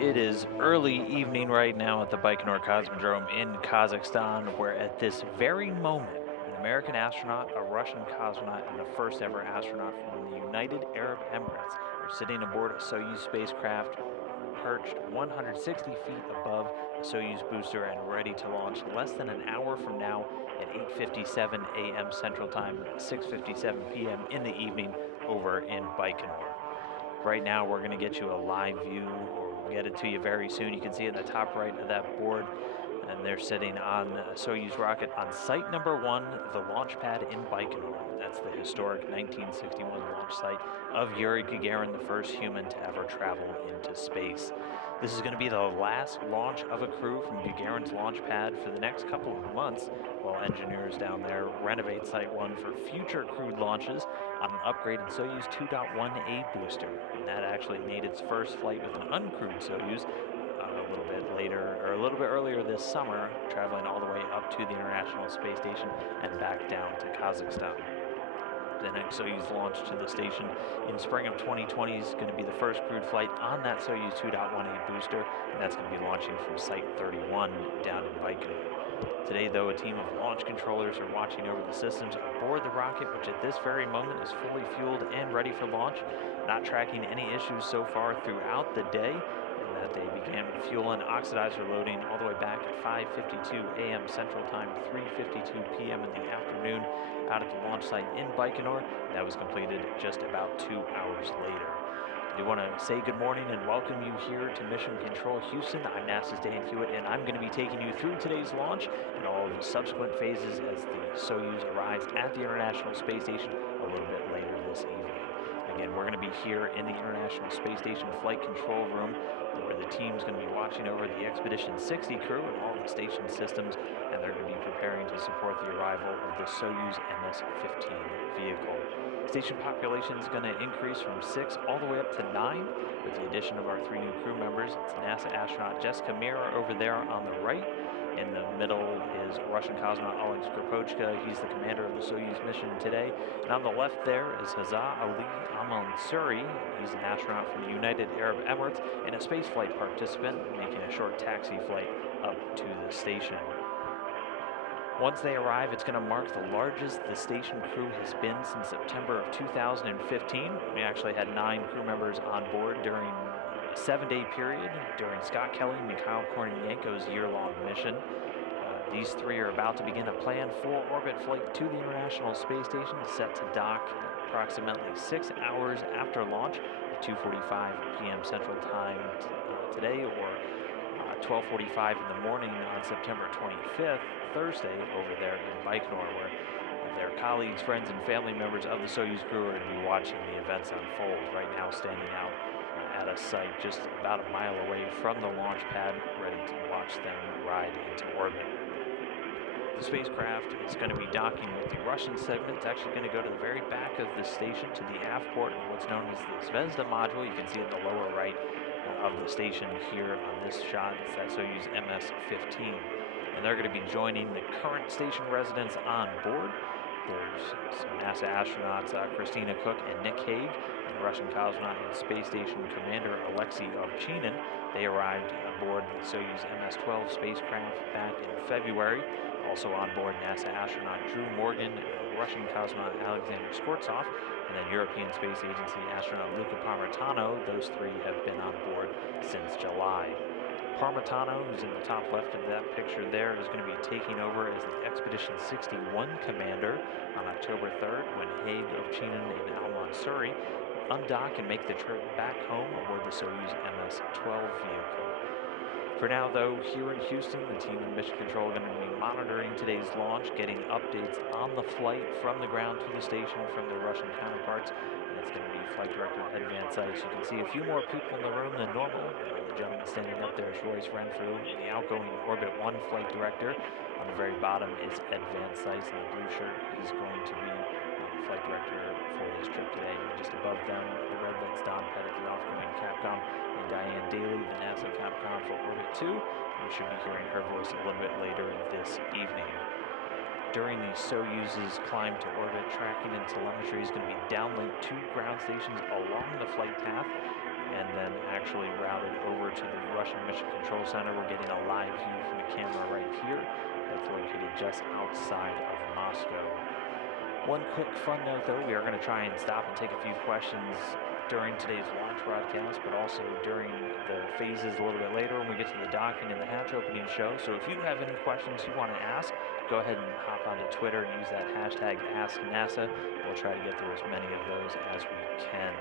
It is early evening right now at the Baikonur Cosmodrome in Kazakhstan, where at this very moment, an American astronaut, a Russian cosmonaut, and the first ever astronaut from the United Arab Emirates are sitting aboard a Soyuz spacecraft perched 160 feet above the Soyuz booster and ready to launch less than an hour from now at 8:57 a.m. Central Time, 6:57 p.m. in the evening over in Baikonur. Right now, we're going to get you a live view, or we'll get it to you very soon. You can see in the top right of that board, and they're sitting on a Soyuz rocket on site number 1, the launch pad in Baikonur. That's the historic 1961 launch site of Yuri Gagarin, the first human to ever travel into space. This is going to be the last launch of a crew from Gagarin's launch pad for the next couple of months, while engineers down there renovate Site 1 for future crewed launches on an upgraded Soyuz 2.1A booster. And that actually made its first flight with an uncrewed Soyuz a little bit later, or a little bit earlier this summer, traveling all the way up to the International Space Station and back down to Kazakhstan. The next Soyuz launch to the station in spring of 2020 is going to be the first crewed flight on that Soyuz 2.1A booster, and that's going to be launching from Site 31 down in Baikonur. Today, though, a team of launch controllers are watching over the systems aboard the rocket, which at this very moment is fully fueled and ready for launch, not tracking any issues so far throughout the day. That they began fuel and oxidizer loading all the way back at 5:52 a.m. Central Time, 3:52 p.m. in the afternoon out at the launch site in Baikonur. That was completed just about 2 hours later. I do want to say good morning and welcome you here to Mission Control Houston. I'm NASA's Dan Hewitt, and I'm going to be taking you through today's launch and all of the subsequent phases as the Soyuz arrives at the International Space Station a little bit later this evening. Again, we're going to be here in the International Space Station Flight Control Room, where the team's going to be watching over the Expedition 60 crew and all the station systems, and they're going to be preparing to support the arrival of the Soyuz MS-15 vehicle. Station population is going to increase from 6 all the way up to 9 with the addition of our 3 new crew members. It's NASA astronaut Jessica Meir over there on the right. In the middle is Russian cosmonaut Oleg Skripochka. He's the commander of the Soyuz mission today. And on the left there is Hazzaa Almansoori. He's an astronaut from the United Arab Emirates and a spaceflight participant, making a short taxi flight up to the station. Once they arrive, it's going to mark the largest the station crew has been since September of 2015. We actually had 9 crew members on board during a 7-day period during Scott Kelly and Mikhail Kornienko's year-long mission. These 3 are about to begin a planned 4-orbit flight to the International Space Station, set to dock approximately 6 hours after launch at 2:45 p.m. Central Time today, or 12:45 in the morning on September 25th, Thursday, over there in Baikonur, where their colleagues, friends, and family members of the Soyuz crew are going to be watching the events unfold. Right now, standing out at a site just about a mile away from the launch pad, ready to watch them ride into orbit. The spacecraft is going to be docking with the Russian segment. It's actually going to go to the very back of the station to the aft port of what's known as the Zvezda module. You can see in the lower right of the station here on this shot. It's that Soyuz MS-15. And they're going to be joining the current station residents on board. There's some NASA astronauts, Christina Cook and Nick Hague, and Russian cosmonaut and space station commander Alexei Ovchinin. They arrived aboard the Soyuz MS-12 spacecraft back in February. Also on board, NASA astronaut Drew Morgan, Russian cosmonaut Alexander Skvortsov, and then European Space Agency astronaut Luca Parmitano. Those 3 have been on board since July. Parmitano, who's in the top left of that picture there, is going to be taking over as the Expedition 61 commander on October 3rd when Hague, Ovchinin, and Almansoori undock and make the trip back home aboard the Soyuz MS-12 vehicle. For now, though, here in Houston, the team in Mission Control are going to be monitoring today's launch, getting updates on the flight from the ground to the station from their Russian counterparts. And it's going to be Flight Director Ed Van Sykes. You can see a few more people in the room than normal. The gentleman standing up there is Royce Renfrew, the outgoing Orbit 1 Flight Director. On the very bottom is Ed Van Sykes in the blue shirt. He's going to be the Flight Director for this trip today. And just above them, the red, that's Don Pettit, the outgoing Capcom, and Diane Daly, the NASA Capcom for Orbit 2. We should be hearing her voice a little bit later this evening. During the Soyuz's climb to orbit, tracking and telemetry is going to be downlinked to ground stations along the flight path. and then actually routed over to the Russian Mission Control Center. We're getting a live view from the camera right here that's located just outside of Moscow. One quick fun note though, we are going to try and stop and take a few questions during today's launch broadcast, but also during the phases a little bit later when we get to the docking and the hatch opening show. So if you have any questions you want to ask, go ahead and hop onto Twitter and use that hashtag AskNASA. We'll try to get through as many of those as we can.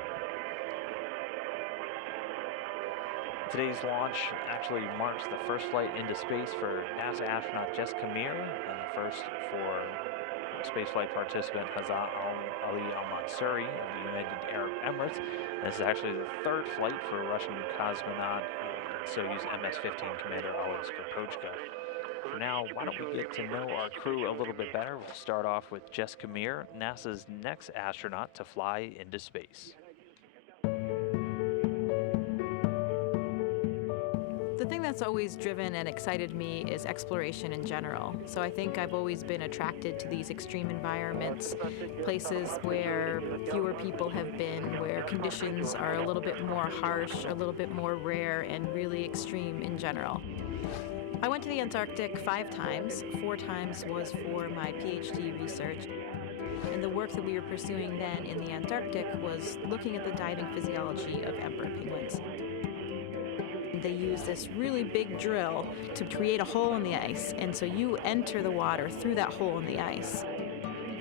Today's launch actually marks the first flight into space for NASA astronaut Jessica Meir, and the first for spaceflight participant Hazzaa Ali Almansoori of the United Arab Emirates. This is actually the third flight for Russian Cosmonaut Soyuz MS-15 commander Oleg Skripochka. For now, why don't we get to know our crew a little bit better? We'll start off with Jessica Meir, NASA's next astronaut to fly into space. The thing that's always driven and excited me is exploration in general. So I think I've always been attracted to these extreme environments, places where fewer people have been, where conditions are a little bit more harsh, a little bit more rare, and really extreme in general. I went to the Antarctic 5 times. 4 times was for my PhD research. And the work that we were pursuing then in the Antarctic was looking at the diving physiology of emperor penguins. They use this really big drill to create a hole in the ice, and so you enter the water through that hole in the ice.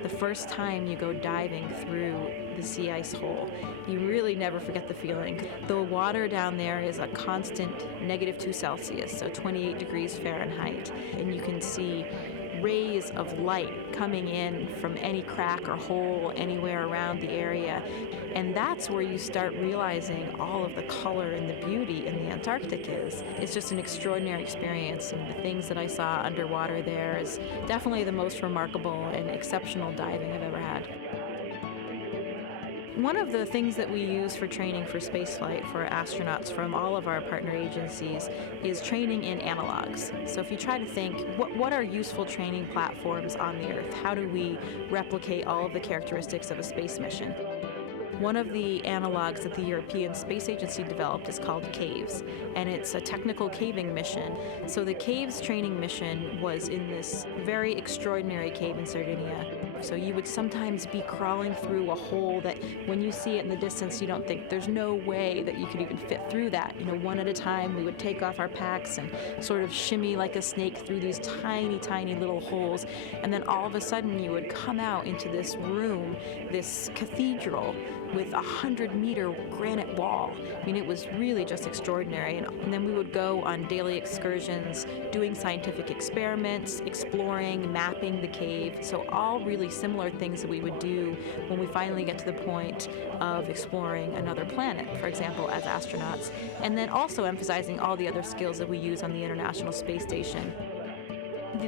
The first time you go diving through the sea ice hole, you really never forget the feeling. The water down there is a constant -2 Celsius, so 28 degrees Fahrenheit, and you can see rays of light coming in from any crack or hole anywhere around the area. And that's where you start realizing all of the color and the beauty in the Antarctic is. It's just an extraordinary experience, and the things that I saw underwater there is definitely the most remarkable and exceptional diving I've ever had. One of the things that we use for training for spaceflight for astronauts from all of our partner agencies is training in analogs. So if you try to think, what are useful training platforms on the Earth? How do we replicate all of the characteristics of a space mission? One of the analogs that the European Space Agency developed is called CAVES, and it's a technical caving mission. So the CAVES training mission was in this very extraordinary cave in Sardinia. So you would sometimes be crawling through a hole that when you see it in the distance, you don't think there's no way that you could even fit through that. You know, one at a time, we would take off our packs and sort of shimmy like a snake through these tiny, tiny little holes. And then all of a sudden you would come out into this room, this cathedral with a 100-meter granite wall. I mean, it was really just extraordinary. And then we would go on daily excursions, doing scientific experiments, exploring, mapping the cave. So all really similar things that we would do when we finally get to the point of exploring another planet, for example, as astronauts. And then also emphasizing all the other skills that we use on the International Space Station.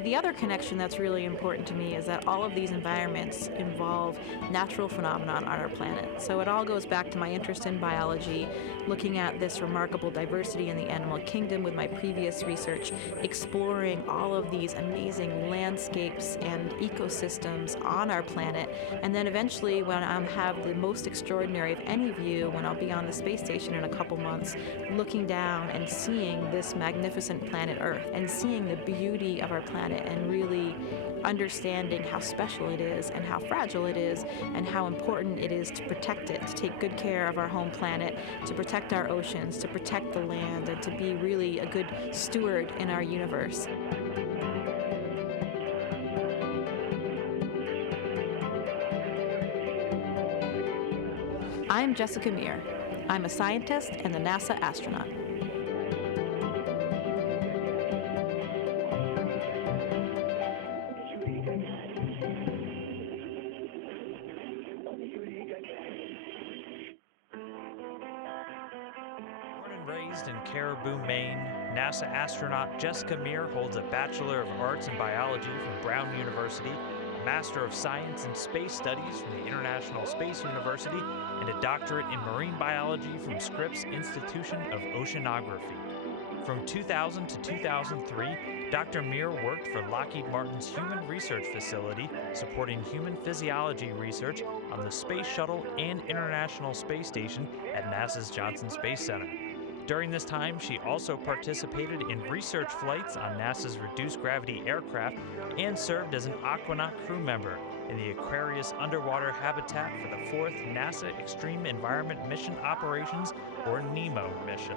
The other connection that's really important to me is that all of these environments involve natural phenomenon on our planet. So it all goes back to my interest in biology, looking at this remarkable diversity in the animal kingdom with my previous research, exploring all of these amazing landscapes and ecosystems on our planet, and then eventually when I have the most extraordinary of any view, when I'll be on the space station in a couple months, looking down and seeing this magnificent planet Earth and seeing the beauty of our planet and really understanding how special it is and how fragile it is and how important it is to protect it, to take good care of our home planet, to protect our oceans, to protect the land, and to be really a good steward in our universe. I'm Jessica Meir. I'm a scientist and a NASA astronaut. In Caribou, Maine, NASA astronaut Jessica Meir holds a Bachelor of Arts in Biology from Brown University, a Master of Science in Space Studies from the International Space University, and a doctorate in Marine Biology from Scripps Institution of Oceanography. From 2000 to 2003, Dr. Meir worked for Lockheed Martin's Human Research Facility, supporting human physiology research on the Space Shuttle and International Space Station at NASA's Johnson Space Center. During this time, she also participated in research flights on NASA's reduced gravity aircraft and served as an Aquanaut crew member in the Aquarius underwater habitat for the 4th NASA Extreme Environment Mission Operations, or NEMO mission.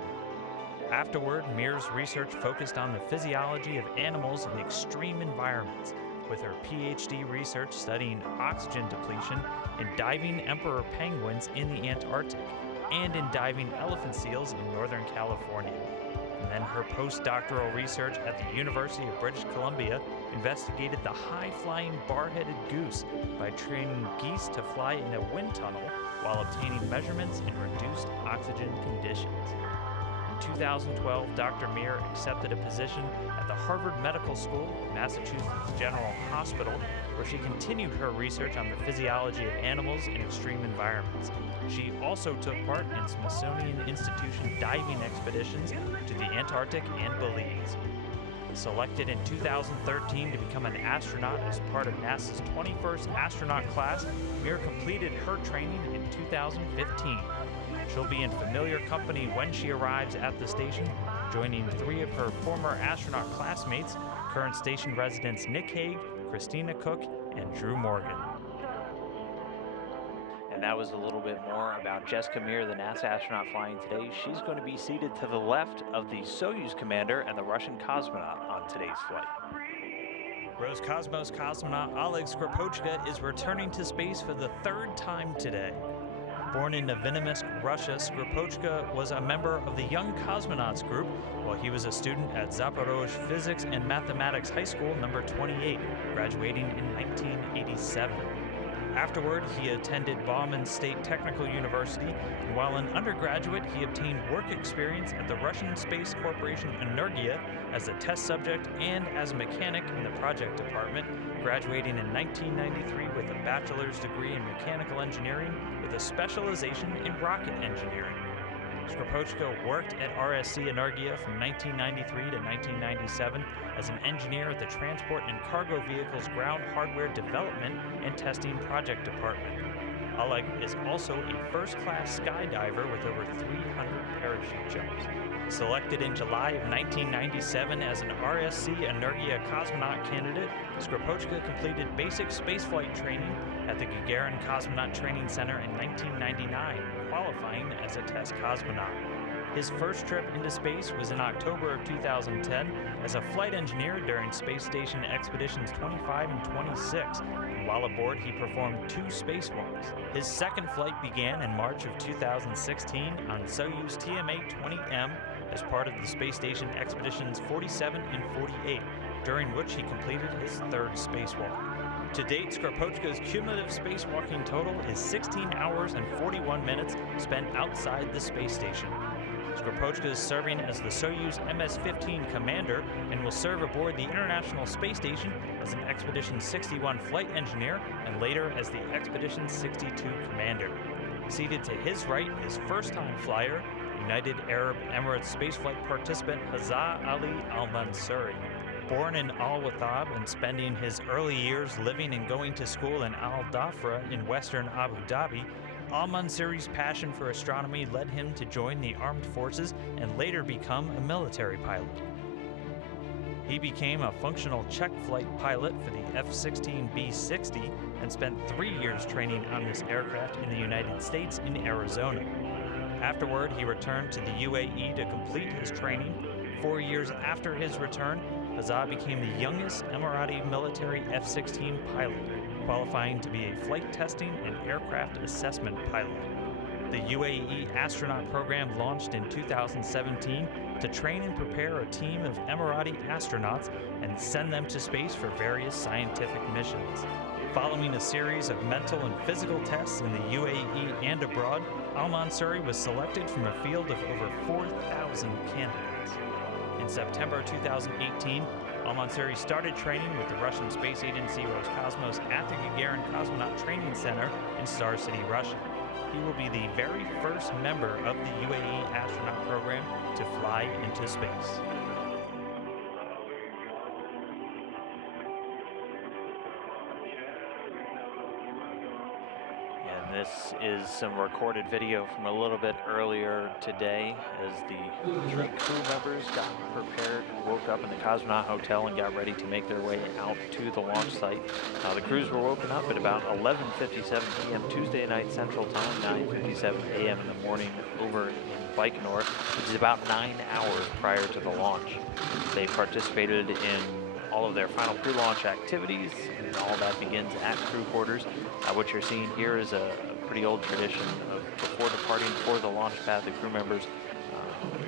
Afterward, Meir's research focused on the physiology of animals in extreme environments, with her PhD research studying oxygen depletion in diving emperor penguins in the Antarctic and in diving elephant seals in Northern California. And then her postdoctoral research at the University of British Columbia investigated the high-flying bar-headed goose by training geese to fly in a wind tunnel while obtaining measurements in reduced oxygen conditions. In 2012, Dr. Meir accepted a position at the Harvard Medical School, Massachusetts General Hospital, where she continued her research on the physiology of animals in extreme environments. She also took part in Smithsonian Institution diving expeditions to the Antarctic and Belize. Selected in 2013 to become an astronaut as part of NASA's 21st astronaut class, Meir completed her training in 2015. She'll be in familiar company when she arrives at the station, joining 3 of her former astronaut classmates, current station residents Nick Hague, Christina Cook, and Drew Morgan. And that was a little bit more about Jessica Meir, the NASA astronaut flying today. She's going to be seated to the left of the Soyuz commander and the Russian cosmonaut on today's flight. Roscosmos cosmonaut Oleg Skripochka is returning to space for the 3rd time today. Born in Novosibirsk, Russia, Skripochka was a member of the Young Cosmonauts group while he was a student at Zaporozhye Physics and Mathematics High School number 28, graduating in 1987. Afterward, he attended Bauman State Technical University, and while an undergraduate, he obtained work experience at the Russian Space Corporation Energia as a test subject and as a mechanic in the project department, graduating in 1993 with a bachelor's degree in mechanical engineering with a specialization in rocket engineering. Skripochka worked at RSC Energia from 1993 to 1997 as an engineer at the Transport and Cargo Vehicles Ground Hardware Development and Testing Project Department. Oleg is also a first-class skydiver with over 300 parachute jumps. Selected in July of 1997 as an RSC Energia cosmonaut candidate, Skripochka completed basic spaceflight training at the Gagarin Cosmonaut Training Center in 1999, qualifying as a test cosmonaut. His first trip into space was in October of 2010 as a flight engineer during Space Station Expeditions 25 and 26, and while aboard he performed 2 spacewalks. His second flight began in March of 2016 on Soyuz TMA-20M as part of the Space Station Expeditions 47 and 48, during which he completed his 3rd spacewalk. To date, Skripochka's cumulative spacewalking total is 16 hours and 41 minutes spent outside the space station. Skripochka is serving as the Soyuz MS-15 commander and will serve aboard the International Space Station as an Expedition 61 flight engineer and later as the Expedition 62 commander. Seated to his right is first-time flyer, United Arab Emirates spaceflight participant Hazzaa Ali Almansoori. Born in Al Wathab and spending his early years living and going to school in Al Dhafra in western Abu Dhabi, Almansoori's passion for astronomy led him to join the armed forces and later become a military pilot. He became a functional check flight pilot for the F-16B-60 and spent 3 years training on this aircraft in the United States in Arizona. Afterward, he returned to the UAE to complete his training. 4 years after his return, Hazzaa became the youngest Emirati military F-16 pilot, qualifying to be a flight testing and aircraft assessment pilot. The UAE astronaut program launched in 2017 to train and prepare a team of Emirati astronauts and send them to space for various scientific missions. Following a series of mental and physical tests in the UAE and abroad, Almansoori was selected from a field of over 4,000 candidates. In September 2018, Almansoori started training with the Russian space agency Roscosmos at the Gagarin Cosmonaut Training Center in Star City, Russia. He will be the very first member of the UAE astronaut program to fly into space. This is some recorded video from a little bit earlier today as the 3 crew members got prepared, woke up in the Cosmonaut Hotel and got ready to make their way out to the launch site. The crews were woken up at about 11:57 p.m. Tuesday night Central Time, 9:57 a.m. in the morning over in Baikonur, which is about 9 hours prior to the launch. They participated in all of their final pre-launch activities, and all that begins at crew quarters. What you're seeing here is a pretty old tradition of before departing for the launch pad, the crew members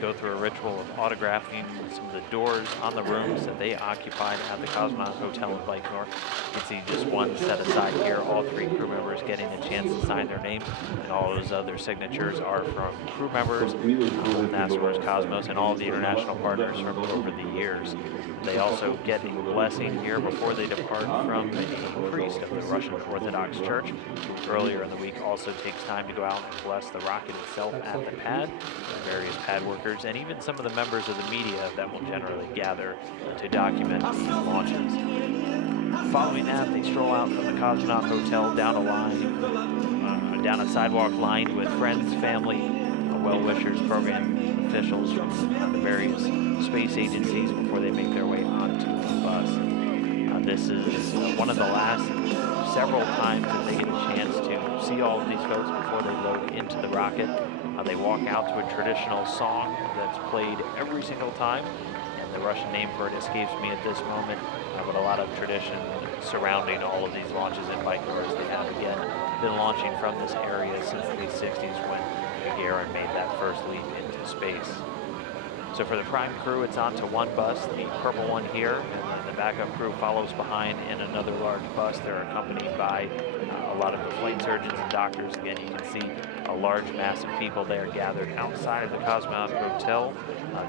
go through a ritual of autographing some of the doors on the rooms that they occupied at the Cosmonaut Hotel in Baikonur. You can see just one set aside here, all 3 crew members getting a chance to sign their name, and all those other signatures are from crew members, NASA Roscosmos, and all of the international partners from over the years. They also get a blessing here before they depart from a priest of the Russian Orthodox Church. Earlier in the week also takes time to go out and bless the rocket itself at the pad, the various pad workers, and even some of the members of the media that will generally gather to document these launches. Following that, they stroll out from the Cosmonaut Hotel down a line, down a sidewalk lined with friends, family, well-wishers, program officials from the various space agencies before they make their way onto the bus. This is one of the last several times that they get a chance to see all of these folks before they load into the rocket. They walk out to a traditional song that's played every single time, and the Russian name for it escapes me at this moment, but a lot of tradition surrounding all of these launches in Baikonur, as they have again been launching from this area since the 60s when Gagarin made that first leap into space. So for the prime crew, it's on to one bus, the purple one here, and the backup crew follows behind in another large bus. They're accompanied by a lot of the flight surgeons and doctors. Again, you can see a large mass of people there gathered outside of the Cosmonaut Hotel.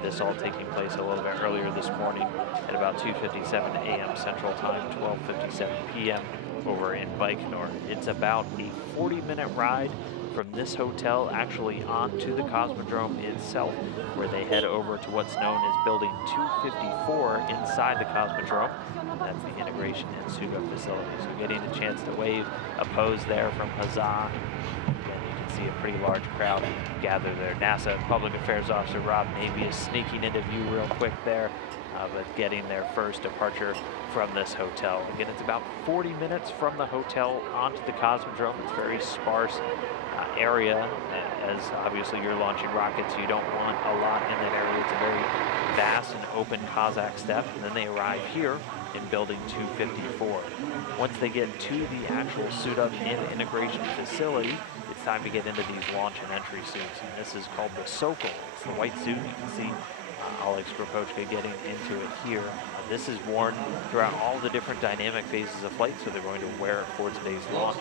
This all taking place a little bit earlier this morning at about 2:57 a.m. Central Time, 12:57 p.m. over in Baikonur. It's about a 40-minute ride from this hotel actually onto the Cosmodrome itself, where they head over to what's known as Building 254 inside the Cosmodrome. That's the integration and suit-up facility. So getting a chance to wave a pose there from Hazzaa. Again, you can see a pretty large crowd gathered there. NASA Public Affairs Officer Rob Navy is sneaking into view real quick there, but getting their first departure from this hotel. Again, it's about 40 minutes from the hotel onto the Cosmodrome. It's very sparse area, as obviously you're launching rockets, you don't want a lot in that area. It's a very vast and open Kazakh steppe, and then they arrive here in building 254. Once they get to the actual suit-up and integration facility, it's time to get into these launch and entry suits, and this is called the Sokol. It's the white suit. You can see Oleg Skripochka getting into it here. This is worn throughout all the different dynamic phases of flight, so they're going to wear it for today's launch,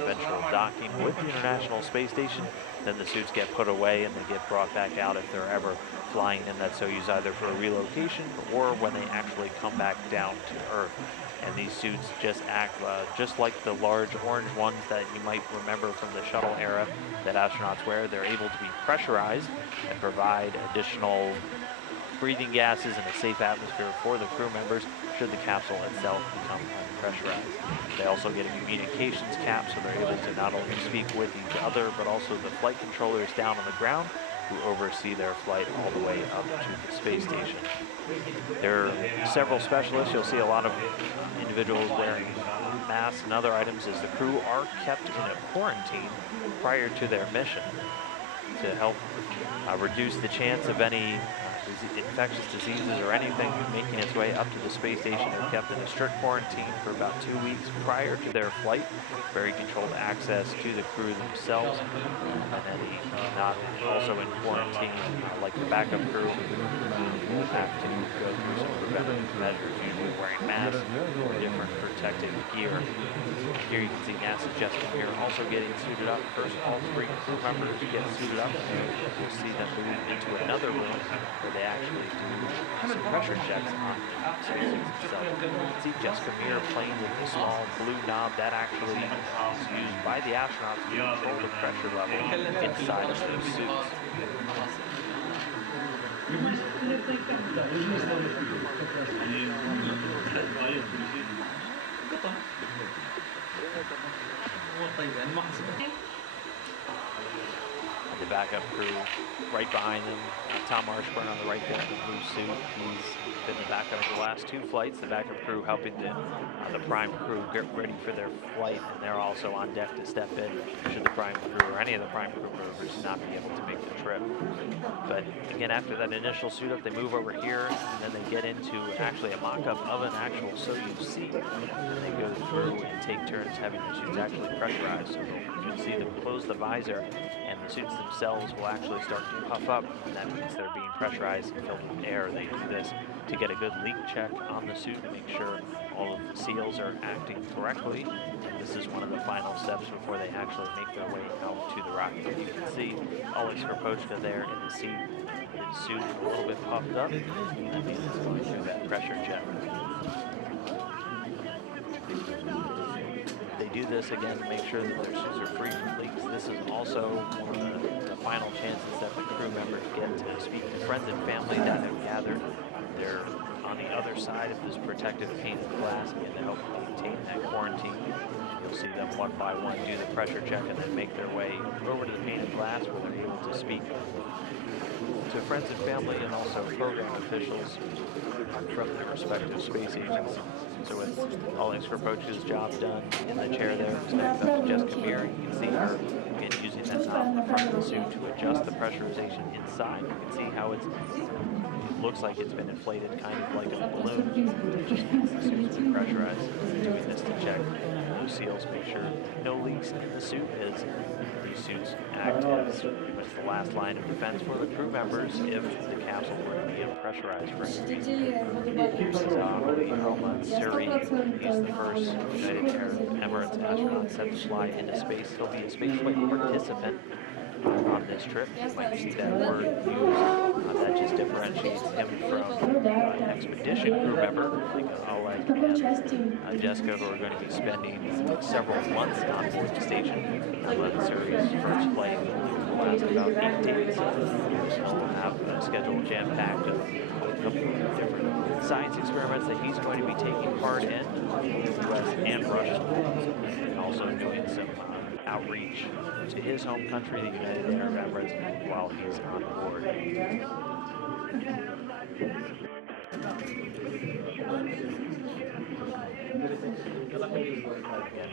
eventual docking with the International Space Station. Then the suits get put away and they get brought back out if they're ever flying in that Soyuz, either for a relocation or when they actually come back down to Earth. And these suits just act just like the large orange ones that you might remember from the shuttle era that astronauts wear. They're able to be pressurized and provide additional breathing gases and a safe atmosphere for the crew members should the capsule itself become unpressurized. They also get a communications cap, so they're able to not only speak with each other, but also the flight controllers down on the ground who oversee their flight all the way up to the space station. There are several specialists. You'll see a lot of individuals wearing masks and other items, as the crew are kept in a quarantine prior to their mission to help reduce the chance of any infectious diseases or anything making its way up to the space station. They're kept in a strict quarantine for about 2 weeks prior to their flight. Very controlled access to the crew themselves, and then not also in quarantine like the backup crew who have to go through some preventative measures, usually wearing masks or different protective gear. Here you can see NASA Jessica here also getting suited up. First, all 3 crew members get suited up. We'll see them move into another room where they actually do some pressure checks on the spacesuits itself. You can see Jessica Meir playing with the small blue knob that actually is used by the astronauts to control the pressure level inside of those suits. The backup crew right behind them. Tom Marshburn on the right there in the blue suit. He's been the backup of the last 2 flights. The backup crew helping the prime crew get ready for their flight, and they're also on deck to step in should the prime crew or any of the prime crew members not be able to make the trip. But again, after that initial suit up, they move over here, and then they get into actually a mock-up of an actual Soyuz C, and they go through and take turns having the suits actually pressurized. So you can see them close the visor, and the suits themselves will actually start to puff up, and that means they're being pressurized and filled with air. They do this to get a good leak check on the suit to make sure all of the seals are acting correctly. And this is one of the final steps before they actually make their way out to the rocket. You can see Oleg Skripochka there in the seat, his suit a little bit puffed up, and that means it's going through that pressure check. They do this again to make sure that their suits are free from leaks. This is also one of the final chances that the crew members get to speak to friends and family that have gathered. They're on the other side of this protective painted glass again to help maintain that quarantine. You'll see them one by one do the pressure check and then make their way over to the painted glass where they're able to speak to friends and family and also program officials from their respective space agencies. So with Oleg Skripochka's job done in the chair there, stepping up to Jessica Meir, you can see her again using that knob in the front of the suit to adjust the pressurization inside. You can see how it looks like it's been inflated kind of like a balloon. Just means the suit's been pressurized. Doing this to check those seals, make sure no leaks in the suit as these suits act as the last line of defense for the crew members if the capsule were to be unpressurized for any reason. Here's Almansoori. He's the first United Arab Emirates astronaut set to fly into space. He'll be a spaceflight participant on this trip. You might see that word used. That just differentiates him from an expedition crew member like Oleg and Jessica, who are going to be spending several months on board the station. Almansoori's first flight will last about 8 days. He'll have a schedule jam-packed of a couple of different science experiments that he's going to be taking part in the U.S. and Russia, and also doing some outreach to his home country, the United Arab Emirates, while he's on board. Again,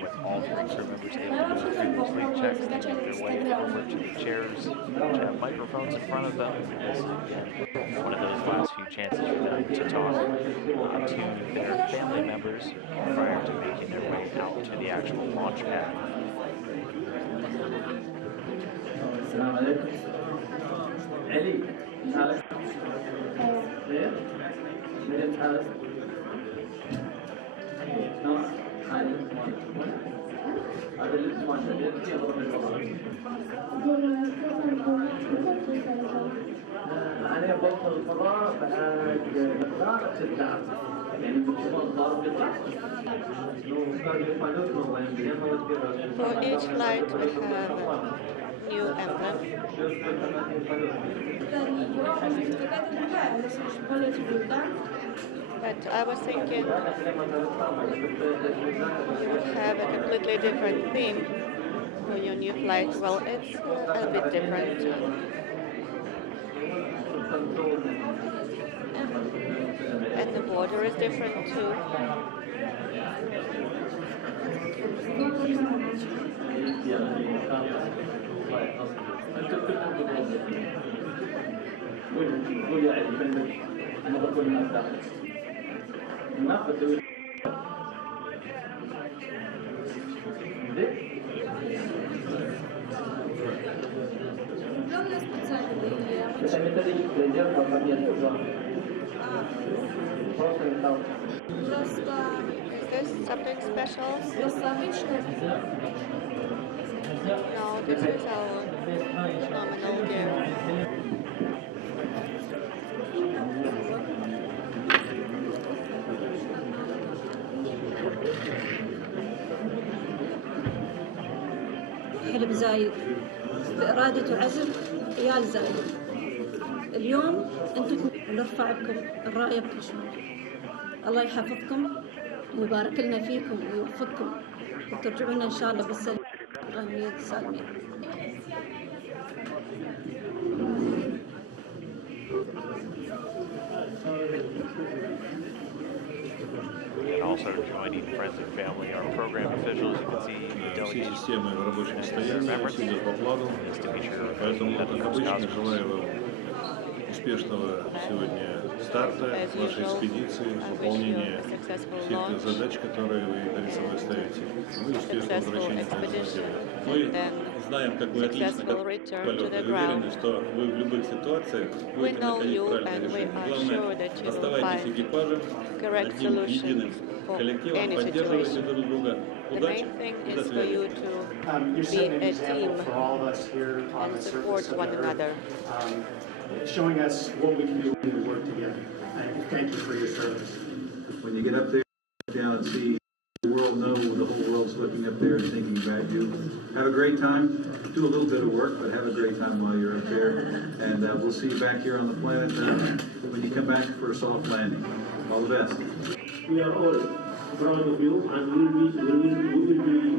with all 3 crew members able to go through those leak checks, they make their way over to the chairs, which have microphones in front of them. This is, again, one of those last few chances for them to talk to their family members prior to making their way out to the actual launch pad. السلام عليكم. علي حالك؟ زين؟ مريم حالك؟ نعم علي هذا اللبس ما شديت فيه ضرب الفضاء. أنا بوصل الفضاء بعد مقدار 6 ساعات. يعني بتشوفون ضارب قطع. For each flight we have new emblem. But I was thinking you would have a completely different theme for your new flight. Well, it's a bit different. And the border is different too. Is this something special? No, this is our nominal gear. حلب زايد بإرادة وعزم عيال زايد. اليوم أنتم نرفع لكم الراية بكشمير. الله يحفظكم ويبارك لنا فيكم ويوفقكم وترجعوا لنا إن شاء الله بالسلامة غانمين سالمين. joining friends and family, our program officials. You can see the Все delegation системы в рабочем United Arab состоянии, Emirates. все идет по плану. Nice to meet you. Поэтому, как обычно, Roscosmos. желаю вам успешного сегодня старта As вашей usual, экспедиции, I wish you выполнения a successful всех тех launch, задач, которые вы перед собой ставите. Ну и успешного successful возвращения к Солнцу expedition, Земли. and Мы then знаем, как вы отлично successful return to полет, the и уверены, ground. что вы в любых ситуациях We будете know находить you, правильное and we решение. are Главное, sure that you will оставайтесь find экипажем, correct одним единым solutions for коллективом, any поддерживайте situation. друг друга. The Удачи main thing и до is for связи. you to You're be setting an a example team for all of us here on and the support surface of one the Earth, another. showing us what we can do when we work together. Thank you for your service. When you get up there, look down and see the world, know the whole world's looking up there and thinking about you. Have a great time. Do a little bit of work, but have a great time while you're up there. And we'll see you back here on the planet when you come back for a soft landing. All the best. We are all proud of you, and we will be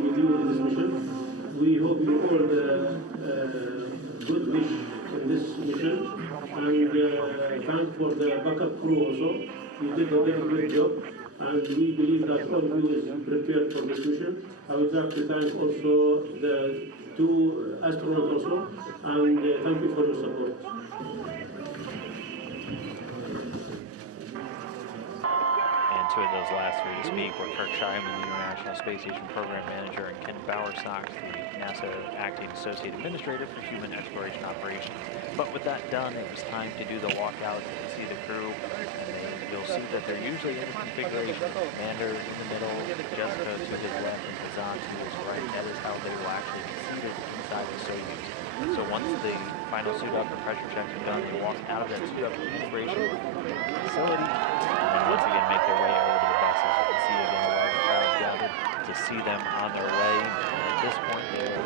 with you in this mission. We hope you all good wish in this mission, and thank for the backup crew also. You did a very good job, and we believe that all of you is prepared for this mission. I would like to thank also the two astronauts also, and thank you for your support. And two of those last three to speak were Kirk Scheiman, the International Space Station Program Manager, and Ken Bowersox, the NASA Acting Associate Administrator for Human Exploration Operations. But with that done, it was time to do the walkout and see the crew. And you'll see that they're usually in a configuration. Commander in the middle, Jessica to his left, and Hazzaa to his right. That is how they will actually be seated inside the Soyuz. So once the final suit up and pressure checks are done, they walk out of that suit up integration facility, and once again make their way over to the buses. You can see again a large crowd gathered to see them on their way. And at this point, they are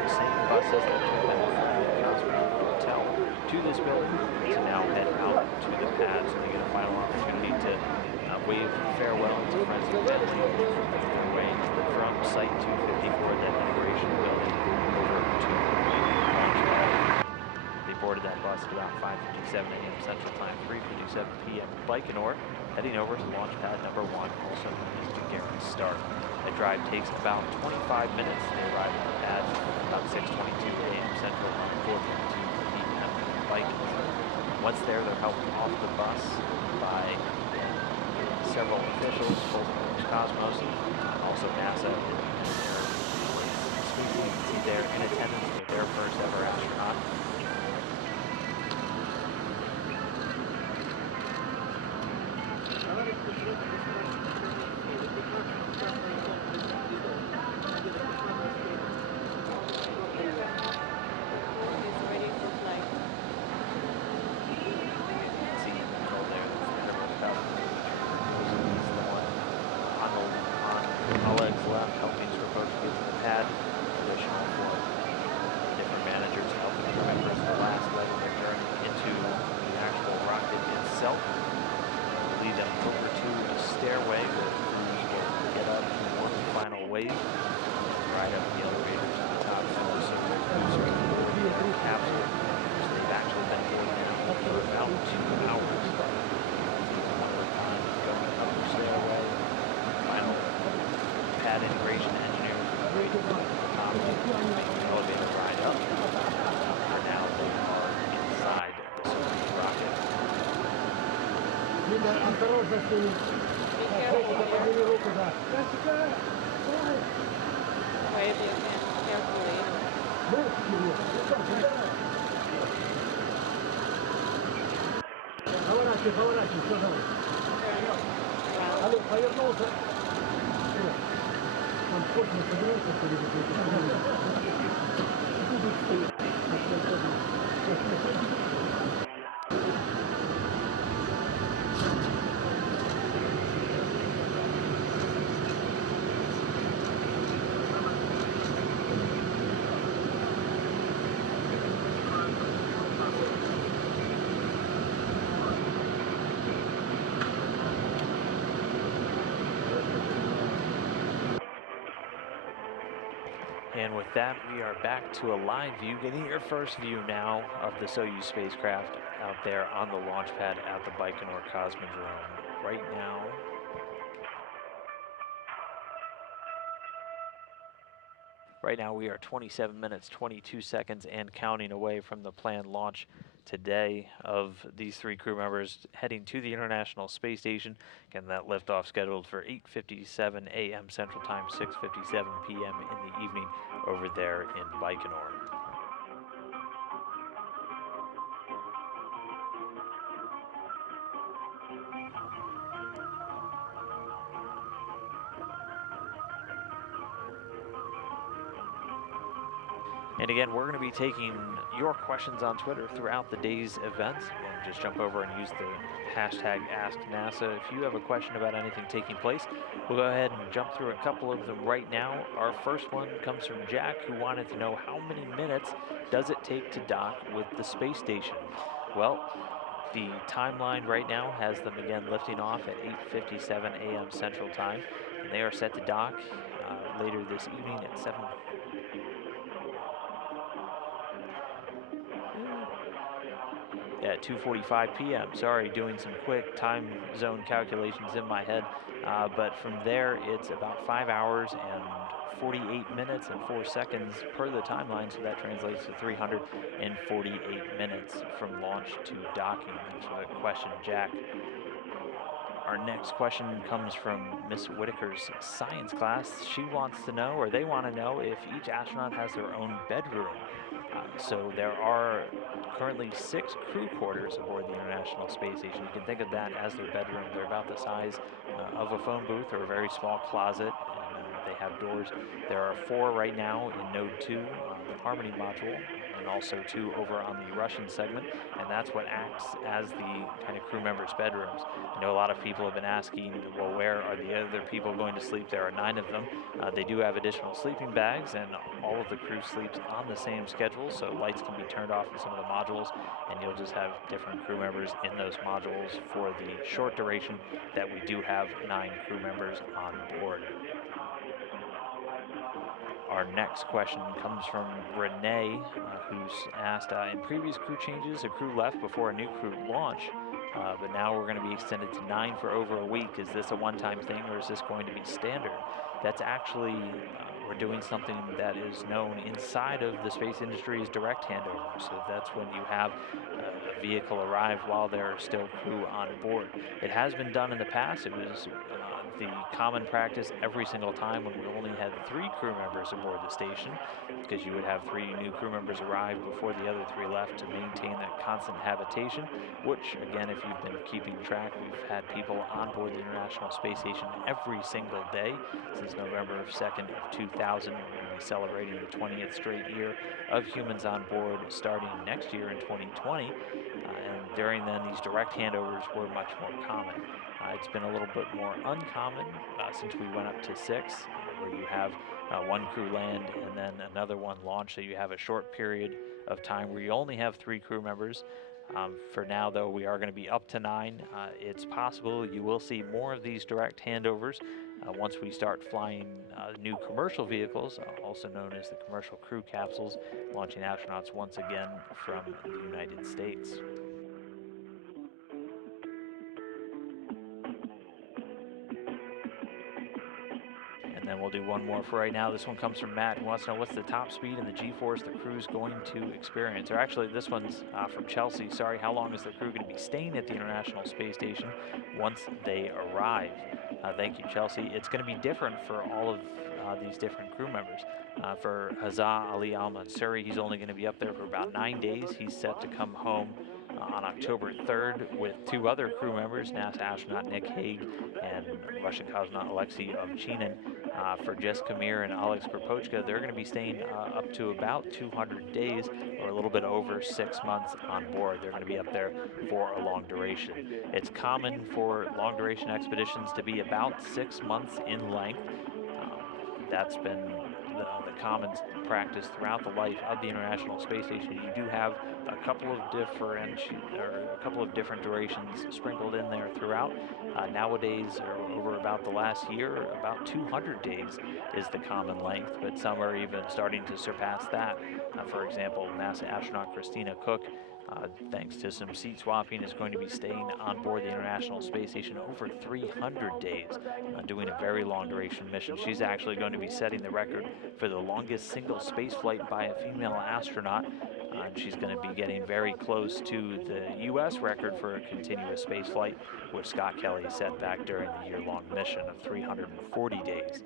the same buses that took them from the Cosmonaut Hotel to this building to now head out to the pad. So they get a final opportunity to wave farewell to friends and family and make their way from Site 254, that integration building, over to they boarded that bus at about 5:57 a.m. Central Time, 3:57 p.m. Baikonur, heading over to launch pad number 1, also known as Gagarin Start. That drive takes about 25 minutes. They arrive at the pad about 6:22 a.m. Central Time, 4:22 p.m. Baikonur. Once there, they're helped off the bus by several officials, both Roscosmos and also NASA. You can see they're in attendance with their first ever astronaut. Oleg's left, helping Skripochka get to the pad. Additional for different managers helping the members of the last leg of their journey into the actual rocket itself. We'll lead them over to the stairway where crews will get up in one final wave. Right up the elevator to the top floor, so the crews are in the capsule. So they've actually been going now for about 2 hours. One more time going up the stairway. Final pad integration engineers right to the top, making the elevator ride up. For now, they are inside the Soyuz rocket. Be careful. Wave your hand carefully. And with that, we are back to a live view, getting your first view now of the Soyuz spacecraft out there on the launch pad at the Baikonur Cosmodrome. Right now, Right now we are 27 minutes, 22 seconds and counting away from the planned launch today of these 3 crew members heading to the International Space Station. Again, that liftoff scheduled for 8:57 a.m. Central Time, 6:57 p.m. in the evening over there in Baikonur. And again, we're going to be taking your questions on Twitter throughout the day's events. Again, just jump over and use the hashtag AskNASA. If you have a question about anything taking place, we'll go ahead and jump through a couple of them right now. Our first one comes from Jack, who wanted to know how many minutes does it take to dock with the space station? Well, the timeline right now has them again lifting off at 8:57 a.m. Central Time, and they are set to dock later this evening at 2:45 p.m. Sorry, doing some quick time zone calculations in my head. But from there, it's about 5 hours and 48 minutes and 4 seconds per the timeline. So that translates to 348 minutes from launch to docking. Thanks for the question, Jack. Our next question comes from Miss Whitaker's science class. She wants to know, or they want to know, if each astronaut has their own bedroom. So there are currently 6 crew quarters aboard the International Space Station. You can think of that as their bedroom. They're about the size of a phone booth or a very small closet. And, they have doors. There are 4 right now in Node 2 on the Harmony module, and also 2 over on the Russian segment, and that's what acts as the kind of crew members' bedrooms. I know a lot of people have been asking, well, where are the other people going to sleep? There are 9 of them. They do have additional sleeping bags, and all of the crew sleeps on the same schedule, so lights can be turned off in some of the modules, and you'll just have different crew members in those modules for the short duration that we do have 9 crew members on board. Our next question comes from Renee, who's asked, in previous crew changes, a crew left before a new crew launched, but now we're going to be extended to 9 for over a week. Is this a one-time thing, or is this going to be standard? That's actually, we're doing something that is known inside of the space industry as direct handover. So that's when you have a vehicle arrive while there are still crew on board. It has been done in the past. It was the common practice every single time when we only had 3 crew members aboard the station, because you would have 3 new crew members arrive before the other 3 left to maintain that constant habitation, which, again, if you've been keeping track, we've had people on board the International Space Station every single day since November 2nd of 2000. We're going to be celebrating the 20th straight year of humans on board starting next year in 2020, and during then these direct handovers were much more common. It's been a little bit more uncommon since we went up to 6, where you have 1 crew land and then another one launch, so you have a short period of time where you only have 3 crew members. For now, though, we are going to be up to 9. It's possible you will see more of these direct handovers once we start flying new commercial vehicles, also known as the commercial crew capsules, launching astronauts once again from the United States. And then we'll do one more for right now. This one comes from Matt, who wants to know what's the top speed and the G-force the crew's going to experience. Or actually, this one's from Chelsea. Sorry, how long is the crew going to be staying at the International Space Station once they arrive? Thank you, Chelsea. It's going to be different for all of these different crew members. For Hazzaa Ali Almansoori, he's only going to be up there for about 9 days. He's set to come home on October 3rd with 2 other crew members, NASA astronaut Nick Hague and Russian cosmonaut Alexei Ovchinin. For Jessica Meir and Oleg Skripochka, they're going to be staying up to about 200 days, or a little bit over 6 months on board. They're going to be up there for a long duration. It's common for long duration expeditions to be about 6 months in length. That's been the common practice throughout the life of the International Space Station. You do have a couple of different durations sprinkled in there throughout. Nowadays, or over about the last year, about 200 days is the common length, but some are even starting to surpass that. For example, NASA astronaut Christina Cook, thanks to some seat swapping, is going to be staying on board the International Space Station over 300 days, doing a very long duration mission. She's actually going to be setting the record for the longest single space flight by a female astronaut. And she's going to be getting very close to the U.S. record for a continuous space flight, which Scott Kelly set back during the year-long mission of 340 days.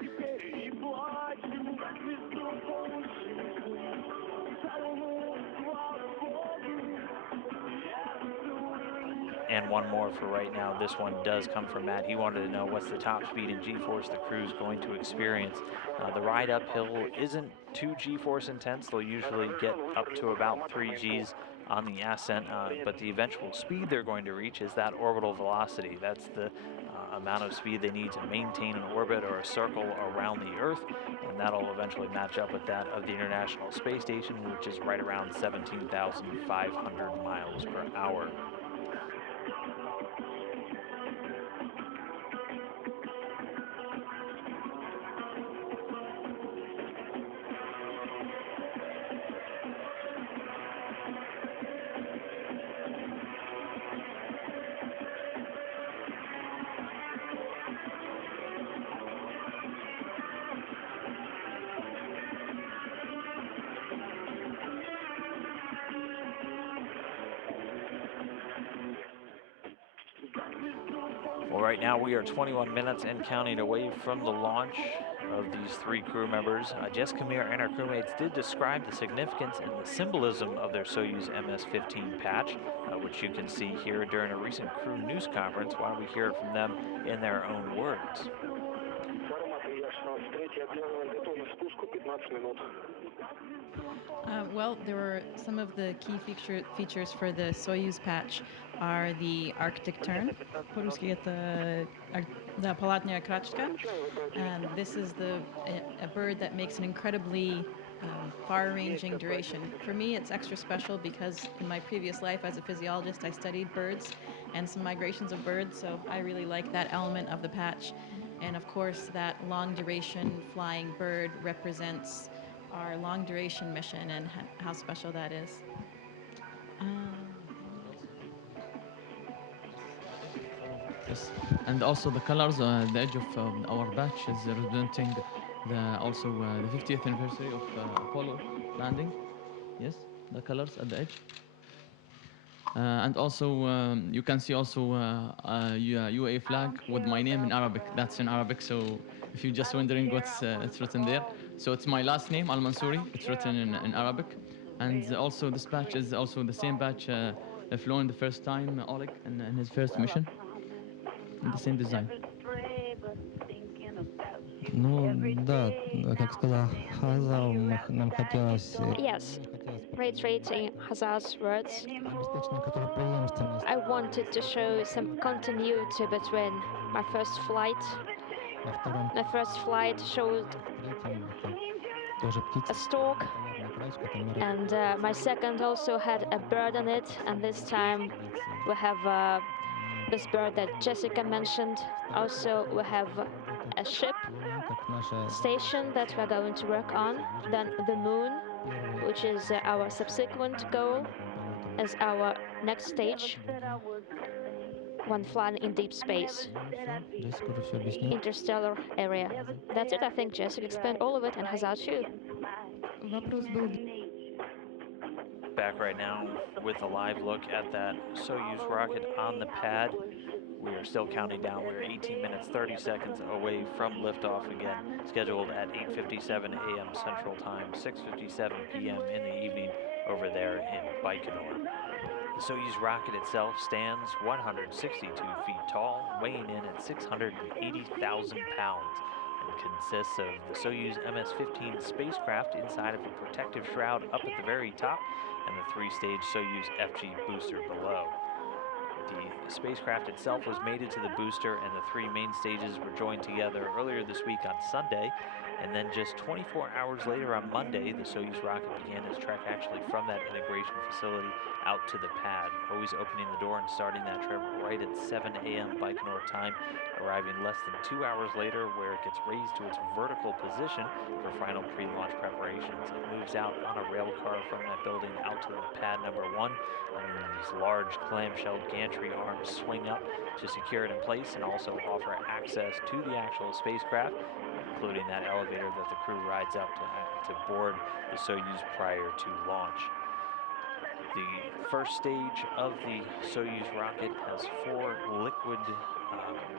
And one more for right now. This one does come from Matt. He wanted to know what's the top speed and G-force the crew's going to experience. The ride uphill isn't too G-force intense. They'll usually get up to about 3 Gs on the ascent, but the eventual speed they're going to reach is that orbital velocity. That's the amount of speed they need to maintain an orbit or a circle around the Earth, and that'll eventually match up with that of the International Space Station, which is right around 17,500 miles per hour. Well, right now we are 21 minutes and counting away from the launch of these 3 crew members. Jessica, Meir, and our crewmates did describe the significance and the symbolism of their Soyuz MS-15 patch, which you can see here during a recent crew news conference. Why don't we hear it from them in their own words? Well, there were some of the key features for the Soyuz patch are the Arctic tern. По-русски это полатная крачка. And this is a bird that makes an incredibly far-ranging duration. For me, it's extra special because in my previous life as a physiologist, I studied birds and some migrations of birds, so I really like that element of the patch. And of course, that long-duration flying bird represents our long-duration mission and how special that is. Yes, and also the colors on the edge of our batch is representing the 50th anniversary of Apollo landing. Yes, the colors at the edge. And also you can see also a UAE flag with my name in Arabic. That's in Arabic, so if you're just wondering what's it's written there. So it's my last name, Almansoori. It's written in Arabic. And also this batch is also the same batch flown the first time, Oleg, in his first mission. In the same design. Ну да, как сказал Hazzaa, нам хотелось... Yes, reiterating Hazzaa's words, I wanted to show some continuity between my first flight. My first flight showed a stork, and my second also had a bird on it, and this time we have this bird that Jessica mentioned. Also, we have a ship station that we're going to work on. Then the moon, which is our subsequent goal as our next stage when flying in deep space, interstellar area. That's it, I think Jessica explained all of it, and Hazzaa too. Back right now with a live look at that Soyuz rocket on the pad. We are still counting down. We're 18 minutes, 30 seconds away from liftoff again, scheduled at 8:57 a.m. Central Time, 6:57 p.m. in the evening over there in Baikonur. The Soyuz rocket itself stands 162 feet tall, weighing in at 680,000 pounds, and consists of the Soyuz MS-15 spacecraft inside of a protective shroud up at the very top, and the 3-stage Soyuz FG booster below. The spacecraft itself was mated to the booster, and the 3 main stages were joined together earlier this week on Sunday. And then just 24 hours later on Monday, the Soyuz rocket began its trek actually from that integration facility out to the pad, always opening the door and starting that trip right at 7 a.m. Baikonur time, arriving less than 2 hours later where it gets raised to its vertical position for final pre-launch preparations. It moves out on a rail car from that building out to the pad number 1, and then these large clamshell gantry arms swing up to secure it in place and also offer access to the actual spacecraft, including that elevator that the crew rides up to board the Soyuz prior to launch. The first stage of the Soyuz rocket has 4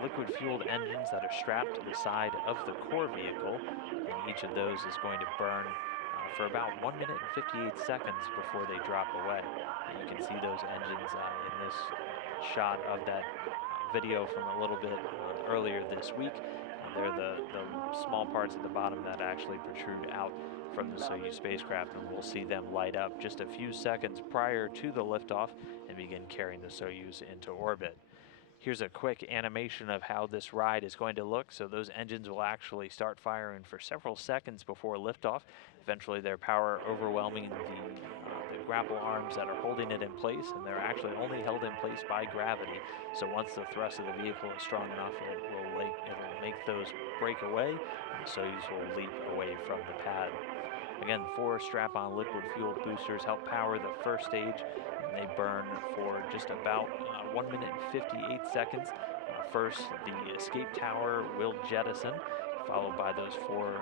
liquid-fueled engines that are strapped to the side of the core vehicle, and each of those is going to burn for about 1 minute and 58 seconds before they drop away. And you can see those engines in this shot of that video from a little bit earlier this week. They're the small parts at the bottom that actually protrude out from the Soyuz spacecraft, and we'll see them light up just a few seconds prior to the liftoff and begin carrying the Soyuz into orbit. Here's a quick animation of how this ride is going to look. So those engines will actually start firing for several seconds before liftoff. Eventually their power overwhelming the grapple arms that are holding it in place, and they're actually only held in place by gravity. So once the thrust of the vehicle is strong enough, it'll make those break away, and the Soyuz will leap away from the pad. Again, 4 strap-on liquid-fueled boosters help power the first stage, and they burn for just about 1 minute and 58 seconds. First, the escape tower will jettison, followed by those 4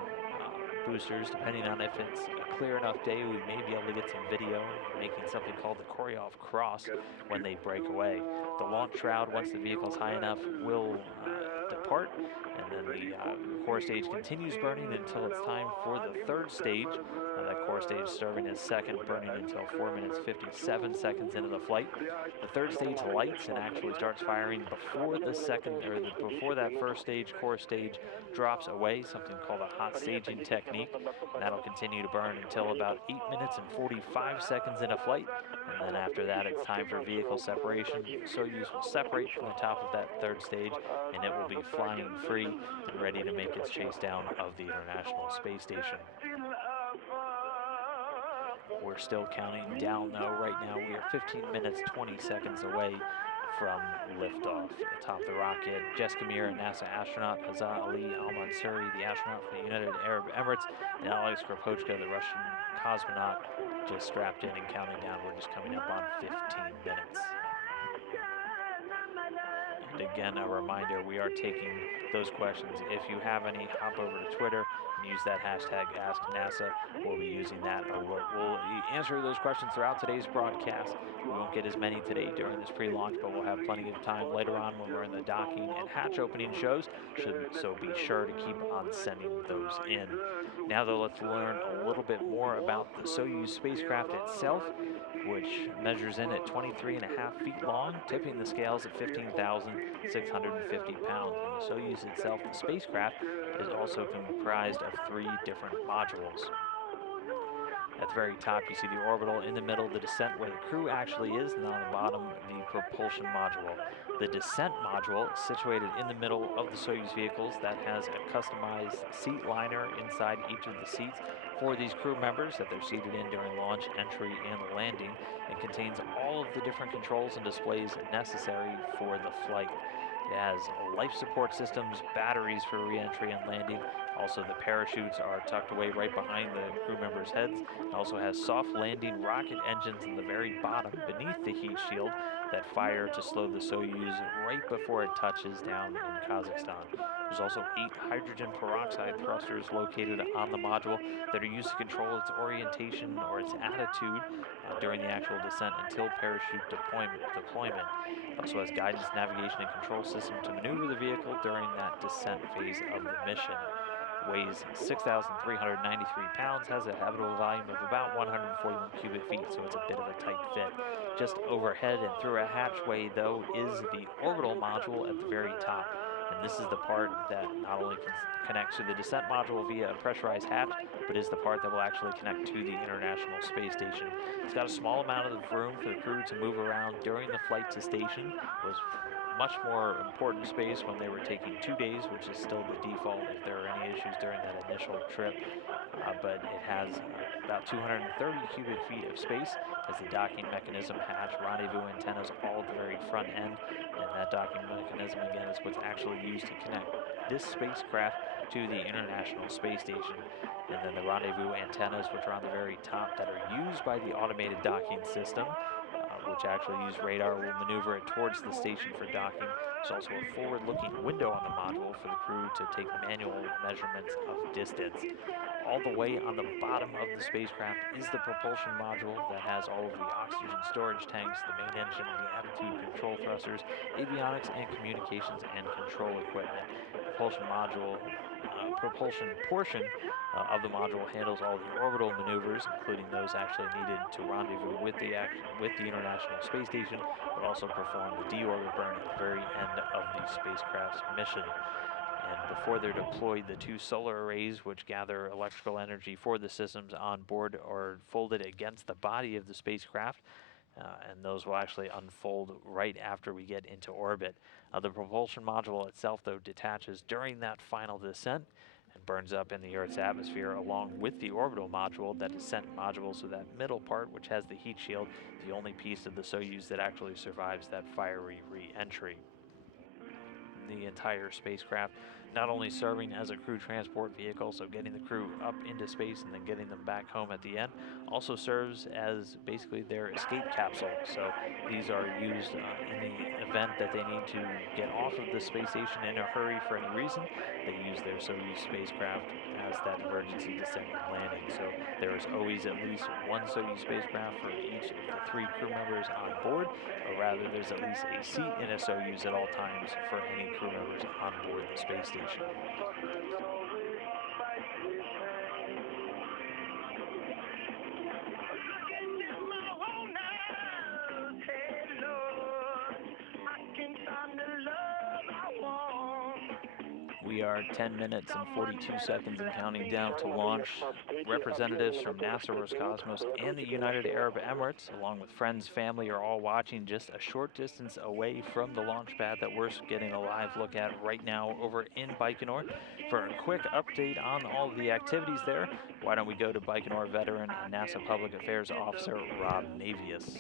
boosters. Depending on if it's a clear enough day, we may be able to get some video making something called the Koryov cross when they break away. The launch shroud, once the vehicle's high enough, will depart, and then the core stage continues burning until it's time for the third stage. That core stage serving as second, burning until 4 minutes 57 seconds into the flight. The third stage lights and actually starts firing before the before that first stage core stage drops away, something called a hot staging technique. And that'll continue to burn until about 8 minutes and 45 seconds into flight. And then after that, it's time for vehicle separation. Soyuz will separate from the top of that third stage, and it will be flying free and ready to make its chase down of the International Space Station. We're still counting down though. Right now we are 15 minutes 20 seconds away from liftoff. Atop the rocket, Jessica Meir, a NASA astronaut, Hazzaa Almansoori, the astronaut for the United Arab Emirates, and Oleg Skripochka, the Russian cosmonaut, just strapped in and counting down. We're just coming up on 15 minutes. And again, a reminder, we are taking those questions. If you have any, hop over to Twitter and use that hashtag AskNASA. We'll be using that alert. We'll answer those questions throughout today's broadcast. We won't get as many today during this pre-launch, but we'll have plenty of time later on when we're in the docking and hatch opening shows. So be sure to keep on sending those in. Now though, let's learn a little bit more about the Soyuz spacecraft itself, which measures in at 23.5 feet long, tipping the scales at 15,650 pounds. And the Soyuz itself, the spacecraft, is also comprised of 3 different modules. At the very top, you see the orbital. In the middle, the descent where the crew actually is, and on the bottom, the propulsion module. The descent module is situated in the middle of the Soyuz vehicles. That has a customized seat liner inside each of the seats for these crew members that they're seated in during launch, entry, and landing, and contains all of the different controls and displays necessary for the flight. It has life support systems, batteries for re-entry and landing. Also, the parachutes are tucked away right behind the crew members' heads. It also has soft landing rocket engines in the very bottom beneath the heat shield that fire to slow the Soyuz right before it touches down in Kazakhstan. There's also 8 hydrogen peroxide thrusters located on the module that are used to control its orientation or its attitude during the actual descent until parachute deployment. It also has guidance, navigation, and control system to maneuver the vehicle during that descent phase of the mission. Weighs 6,393 pounds, has a habitable volume of about 141 cubic feet, so it's a bit of a tight fit. Just overhead and through a hatchway, though, is the orbital module at the very top. And this is the part that not only connects to the descent module via a pressurized hatch, but is the part that will actually connect to the International Space Station. It's got a small amount of room for the crew to move around during the flight to station. It was much more important space when they were taking 2 days, which is still the default if there are any issues during that initial trip. But it has about 230 cubic feet of space, has the docking mechanism hatch, rendezvous antennas all at the very front end, and that docking mechanism again is what's actually used to connect this spacecraft to the International Space Station. And then the rendezvous antennas, which are on the very top, that are used by the automated docking system, which actually use radar, will maneuver it towards the station for docking. There's also a forward-looking window on the module for the crew to take manual measurements of distance. All the way on the bottom of the spacecraft is the propulsion module that has all of the oxygen storage tanks, the main engine, the attitude control thrusters, avionics, and communications and control equipment. Propulsion portion of the module handles all the orbital maneuvers, including those actually needed to rendezvous with the International Space Station, but also perform the deorbit burn at the very end of the spacecraft's mission. And before they're deployed, the 2 solar arrays, which gather electrical energy for the systems on board, are folded against the body of the spacecraft, and those will actually unfold right after we get into orbit. The propulsion module itself, though, detaches during that final descent and burns up in the Earth's atmosphere along with the orbital module, that descent module, so that middle part, which has the heat shield, the only piece of the Soyuz that actually survives that fiery re-entry. The entire spacecraft not only serving as a crew transport vehicle, so getting the crew up into space and then getting them back home at the end, also serves as basically their escape capsule. So these are used in the event that they need to get off of the space station in a hurry for any reason. They use their Soyuz spacecraft as that emergency descent and landing. So there is always at least one Soyuz spacecraft for each of the 3 crew members on board, or rather there's at least a seat in a Soyuz at all times for any crew members on board the space station. We are 10 minutes and 42 seconds and counting down to launch. Representatives from NASA, Roscosmos, and the United Arab Emirates, along with friends, family, are all watching just a short distance away from the launch pad that we're getting a live look at right now over in Baikonur. For a quick update on all of the activities there, why don't we go to Baikonur veteran and NASA Public Affairs Officer Rob Navius.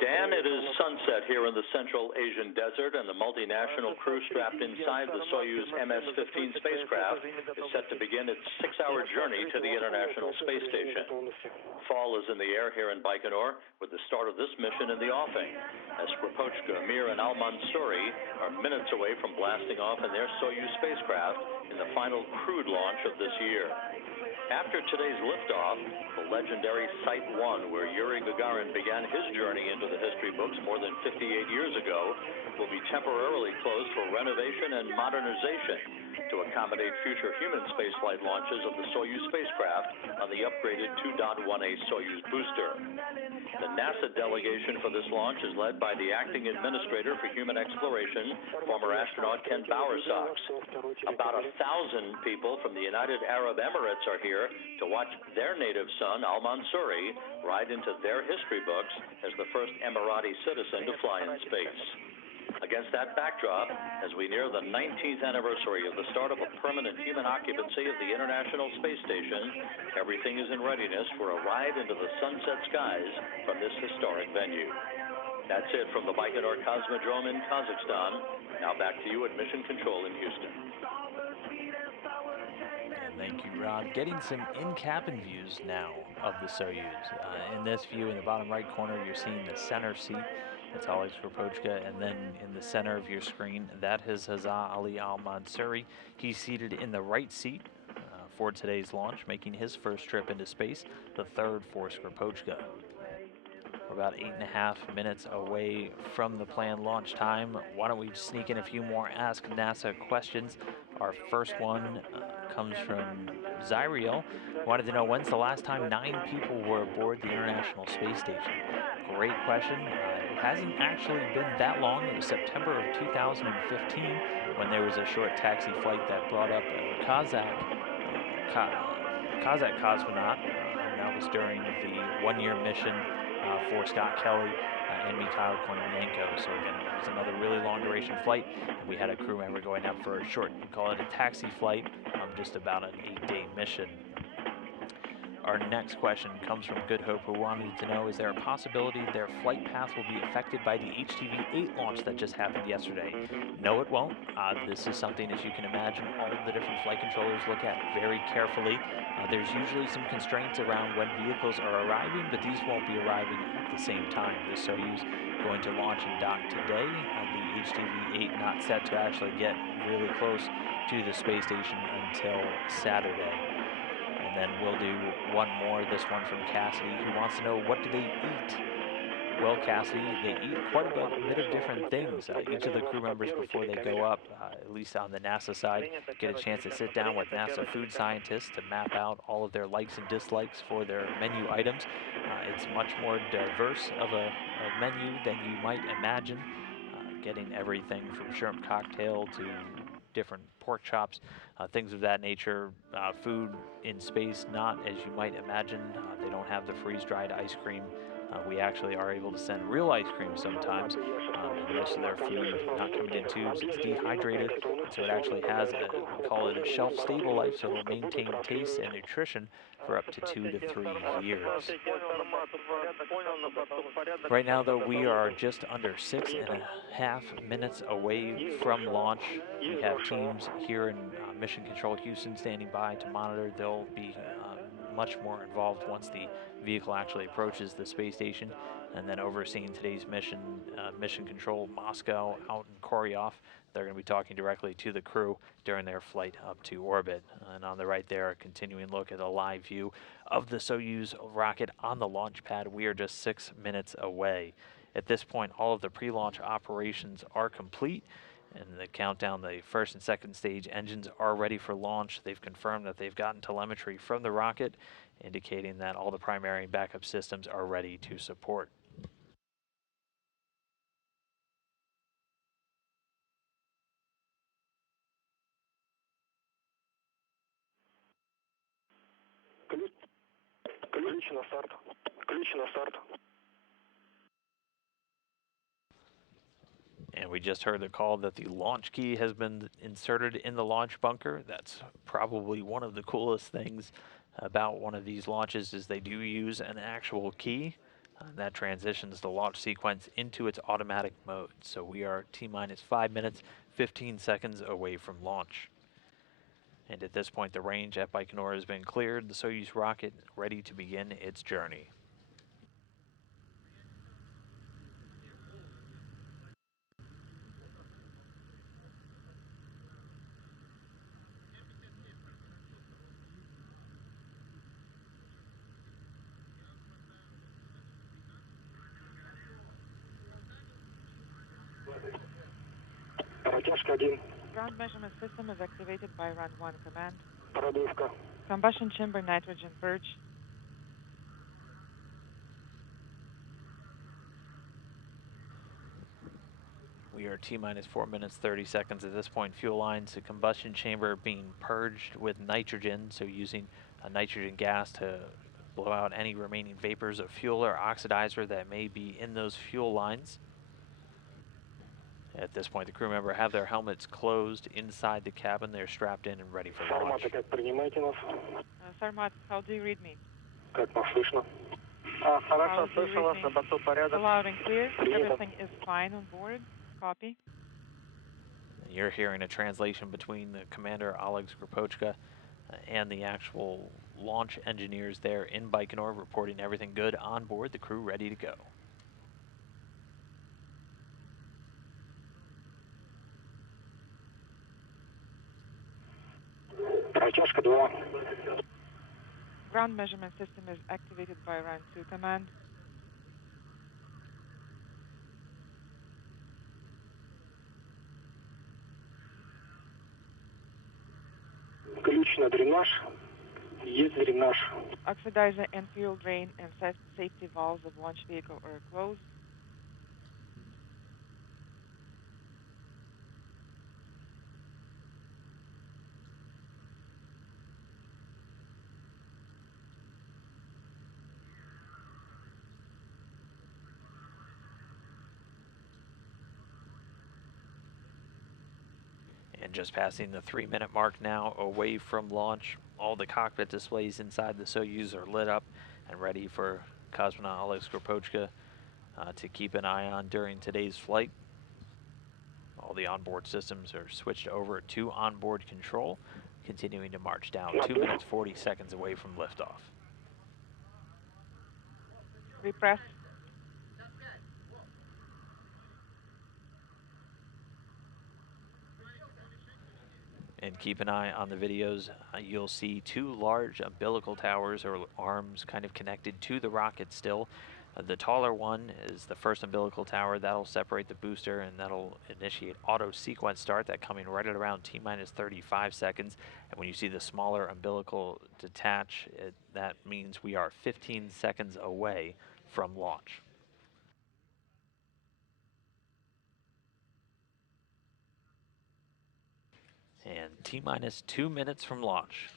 Dan, it is sunset here in the Central Asian desert, and the multinational crew strapped inside the Soyuz MS-15 spacecraft is set to begin its 6-hour journey to the International Space Station. Fall is in the air here in Baikonur, with the start of this mission in the offing, as Skripochka, Meir, and Almansoori are minutes away from blasting off in their Soyuz spacecraft in the final crewed launch of this year. After today's liftoff, the legendary Site 1, where Yuri Gagarin began his journey into the history books more than 58 years ago, will be temporarily closed for renovation and modernization to accommodate future human spaceflight launches of the Soyuz spacecraft on the upgraded 2.1A Soyuz booster. The NASA delegation for this launch is led by the Acting Administrator for Human Exploration, former astronaut Ken Bowersox. About 1,000 people from the United Arab Emirates are here to watch their native son, Almansoori, ride into their history books as the first Emirati citizen to fly in space. Against that backdrop, as we near the 19th anniversary of the start of a permanent human occupancy of the International Space Station, everything is in readiness for a ride into the sunset skies from this historic venue. That's it from the Baikonur Cosmodrome in Kazakhstan. Now back to you at Mission Control in Houston. Thank you, Rob. Getting some in-cabin views now of the Soyuz. In this view, in the bottom right corner, you're seeing the center seat. That's Oleg Skripochka, and then in the center of your screen, that is Hazzaa Ali Almansoori. He's seated in the right seat for today's launch, making his first trip into space, the third for Skripochka. We're about 8.5 minutes away from the planned launch time. Why don't we sneak in a few more Ask NASA questions? Our first one comes from Zyriel. Wanted to know, when's the last time 9 people were aboard the International Space Station? great question. It hasn't actually been that long. It was September of 2015 when there was a short taxi flight that brought up a Kazakh cosmonaut, and that was during the one-year mission for Scott Kelly and Mikhail Kornienko. So again, it was another really long-duration flight, and we had a crew member going up for a short, we call it a taxi flight, just about an 8-day mission. Our next question comes from Good Hope, who wanted to know, is there a possibility their flight path will be affected by the HTV-8 launch that just happened yesterday? No, it won't. This is something, as you can imagine, all of the different flight controllers look at very carefully. There's usually some constraints around when vehicles are arriving, but these won't be arriving at the same time. The Soyuz going to launch and dock today. The HTV-8 not set to actually get really close to the space station until Saturday. And then we'll do one more, this one from Cassidy, who wants to know, what do they eat? Well, Cassidy, they eat quite a bit of different things. Each of the crew members, before they go up, at least on the NASA side, get a chance to sit down with NASA food scientists to map out all of their likes and dislikes for their menu items. It's much more diverse of a menu than you might imagine, getting everything from shrimp cocktail to different pork chops, things of that nature. Food in space, not as you might imagine. They don't have the freeze-dried ice cream. We actually are able to send real ice cream sometimes, and most of their food not coming in tubes. It's dehydrated, so it actually has we call it a shelf-stable life, so it'll maintain taste and nutrition for up to 2 to 3 years. Right now, though, we are just under 6.5 minutes away from launch. We have teams here in Mission Control Houston standing by to monitor. They'll be much more involved once the vehicle actually approaches the space station, and then overseeing today's mission, Mission Control Moscow out in Koryov. They're going to be talking directly to the crew during their flight up to orbit. And on the right there, a continuing look at a live view of the Soyuz rocket on the launch pad. We are just 6 minutes away. At this point, all of the pre-launch operations are complete, and the countdown, the first and second stage engines are ready for launch. They've confirmed that they've gotten telemetry from the rocket, indicating that all the primary and backup systems are ready to support. And we just heard the call that the launch key has been inserted in the launch bunker. That's probably one of the coolest things about one of these launches, is they do use an actual key, and that transitions the launch sequence into its automatic mode. So we are T-minus 5 minutes, 15 seconds away from launch. And at this point, the range at Baikonur has been cleared. The Soyuz rocket ready to begin its journey. Ground measurement system is activated by Run 1 command. Combustion chamber nitrogen purge. We are T-minus 4 minutes, 30 seconds at this point. Fuel lines to combustion chamber being purged with nitrogen, so using a nitrogen gas to blow out any remaining vapors of fuel or oxidizer that may be in those fuel lines. At this point, the crew member have their helmets closed inside the cabin. They're strapped in and ready for launch. Sarmat, how do you read me? Loud and clear. Everything is fine on board. Copy. You're hearing a translation between the commander, Oleg Skripochka, and the actual launch engineers there in Baikonur, reporting everything good on board, the crew ready to go. Ground measurement system is activated by Run 2 command. Ключ на дренаж. Есть дренаж. Oxidizer and fuel drain and safety valves of launch vehicle are closed. And just passing the 3-minute mark now away from launch. All the cockpit displays inside the Soyuz are lit up and ready for cosmonaut Oleg Skripochka to keep an eye on during today's flight. All the onboard systems are switched over to onboard control, continuing to march down 2 minutes 40 seconds away from liftoff. Repress. And keep an eye on the videos. You'll see 2 large umbilical towers or arms kind of connected to the rocket still. The taller one is the first umbilical tower. That'll separate the booster and that'll initiate auto sequence start. That coming right at around T-minus 35 seconds. And when you see the smaller umbilical detach, that means we are 15 seconds away from launch. And T-minus 2 minutes from launch.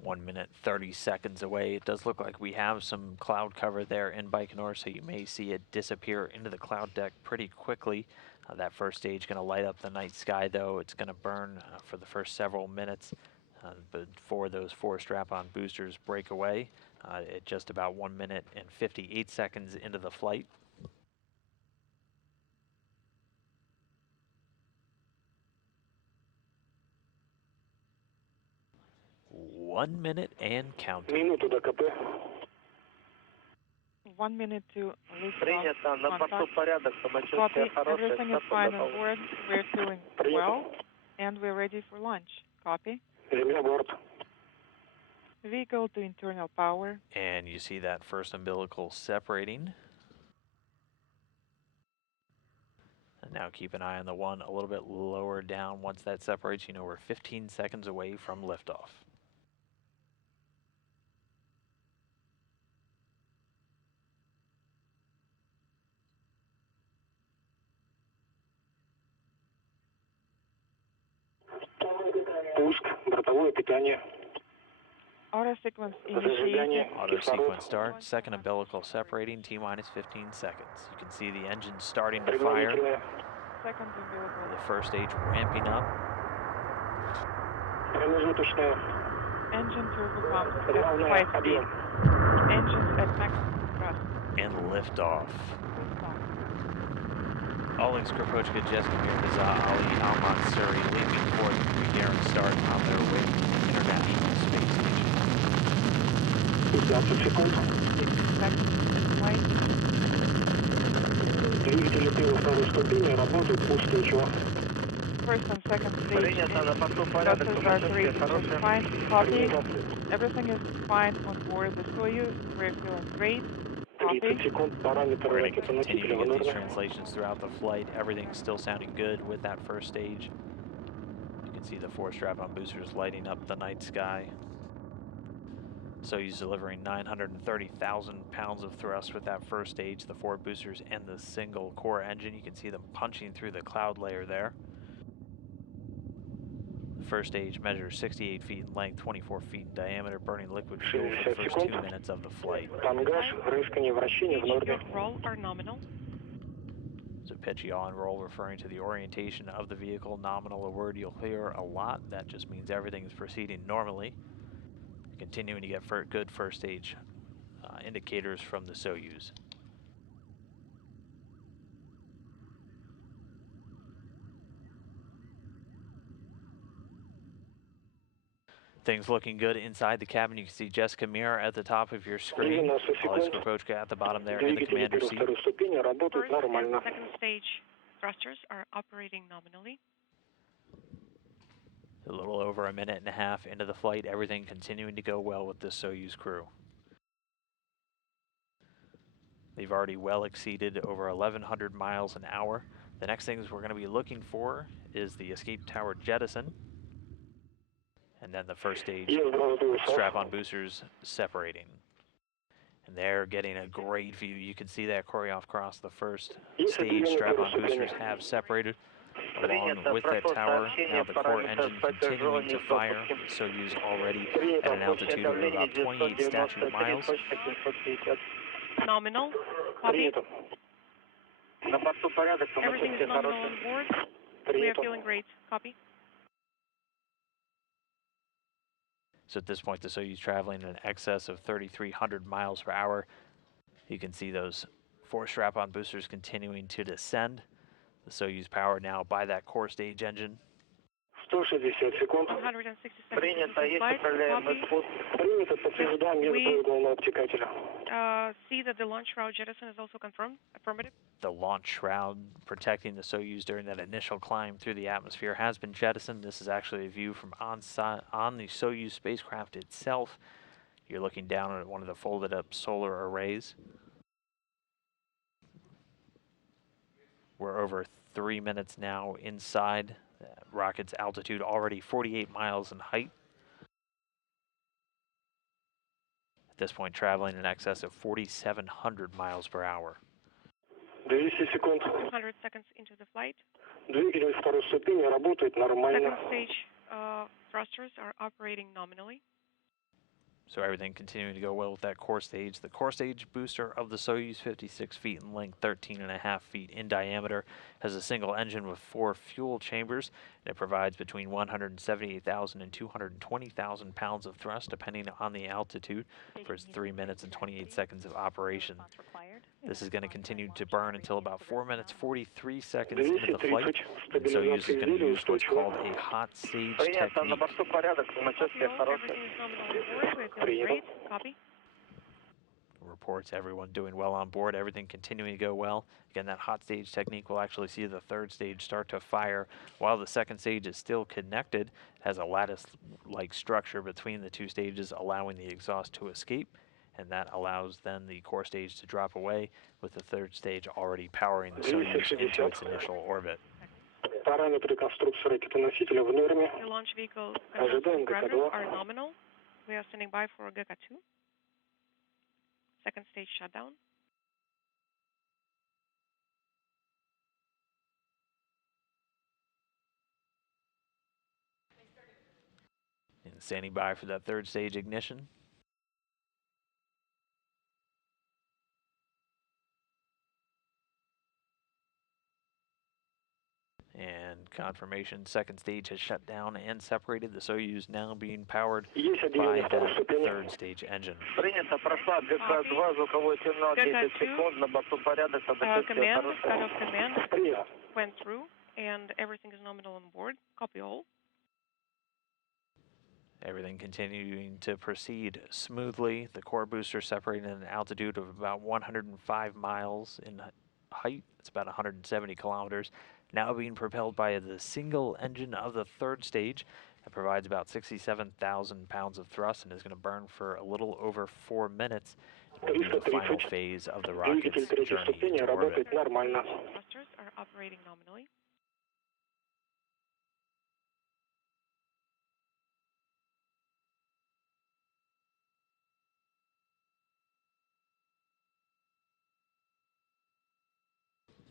One minute, 30 seconds away. It does look like we have some cloud cover there in Baikonur, so you may see it disappear into the cloud deck pretty quickly. That first stage going to light up the night sky, though. It's going to burn for the first several minutes before those 4 strap-on boosters break away at just about 1 minute and 58 seconds into the flight. One minute and counting. 1 minute to liftoff. Copy. Everything is fine on board. We're feeling well, and we're ready for launch. Copy. Vehicle to internal power. And you see that first umbilical separating. And now keep an eye on the one a little bit lower down. Once that separates, you know we're 15 seconds away from liftoff. Auto sequence initiated. Auto sequence start. Second umbilical separating. T-minus 15 seconds. You can see the engine starting to fire. Second umbilical. The first stage ramping up. Engine turbo pumps at 5 speed. Engines at maximum thrust. And liftoff. Oleg Skripochka, Meir, Hazzaa, Ali, Almansoori leaping forth through daring start on their way to the International Space Station. 15 seconds in flight. Двигатели первой и второй ступени работают устойчиво. First and second stage buses are operating just fine. Copy. Everything is fine on board the Soyuz. We're feeling great. Copy. We're going to continue to get these translations throughout the flight. Everything's still sounding good with that first stage. You can see the 4 strap-on boosters lighting up the night sky. Soyuz delivering 930,000 pounds of thrust with that first stage, the 4 boosters and the single core engine. You can see them punching through the cloud layer there. The first stage measures 68 feet in length, 24 feet in diameter, burning liquid fuel for the first 2 minutes of the flight. Roll are nominal. So pitch, yaw, and roll referring to the orientation of the vehicle. Nominal, a word you'll hear a lot. That just means everything is proceeding normally. Continuing to get good first stage indicators from the Soyuz. Things looking good inside the cabin. You can see Jessica Meir at the top of your screen. Oleg Skripochka at the bottom there in the commander's seat. First and second stage thrusters are operating nominally. A little over a minute and a half into the flight, everything continuing to go well with the Soyuz crew. They've already well exceeded over 1,100 miles an hour. The next things we're going to be looking for is the escape tower jettison, and then the first stage strap-on boosters separating. And they're getting a great view. You can see that choreograph across the first stage. Strap-on boosters have separated along with that tower. Now the core engine continuing to fire. Soyuz already at an altitude of about 28 statute miles. Nominal. Copy. Everything is nominal on board. We are feeling great. Copy. So at this point, the Soyuz traveling in excess of 3,300 miles per hour. You can see those 4 strap-on boosters continuing to descend. The Soyuz powered now by that core stage engine. 160 секунд. 167 Принято, есть управляемый спуск. Принято, подтверждаем метод углового обтекателя. See that the launch route jettison is also confirmed. Affirmative. The launch shroud protecting the Soyuz during that initial climb through the atmosphere has been jettisoned. This is actually a view from on the Soyuz spacecraft itself. You're looking down at one of the folded up solar arrays. We're over 3 minutes now inside. The rocket's altitude already 48 miles in height. At this point, traveling in excess of 4,700 miles per hour. 200 секунд. 200 seconds into the flight. Двигатель второй ступени работает нормально. Second stage thrusters are operating nominally. So everything continuing to go well with that core stage. The core stage booster of the Soyuz, 56 feet in length, 13.5 feet in diameter, has a single engine with 4 fuel chambers, and it provides between 178,000 and 220,000 pounds of thrust, depending on the altitude, for its 3 minutes and 28 seconds of operation. This is going to continue to burn until about 4 minutes 43 seconds into the flight, and Soyuz is going to use what's called a hot stage technique. Great. Copy. Reports everyone doing well on board, everything continuing to go well. Again, that hot stage technique will actually see the third stage start to fire while the second stage is still connected. It has a lattice-like structure between the 2 stages, allowing the exhaust to escape, and that allows then the core stage to drop away, with the third stage already powering the Soyuz into its initial orbit. Параметры конструкции ракетоносителя в норме. The launch vehicle Ожидаем parameters are nominal. We are standing by for GK2. Second stage shutdown. And standing by for that third stage ignition. And confirmation, second stage has shut down and separated. The Soyuz now being powered by that third stage engine. Command out of command went through, and everything is nominal on board. Copy all. Everything continuing to proceed smoothly. The core booster separating at an altitude of about 105 miles in height. It's about 170 kilometers. Now being propelled by the single engine of the third stage that provides about 67,000 pounds of thrust and is going to burn for a little over 4 minutes. It'll be the final phase of the rocket's journey into orbit. Thrusters are operating nominally.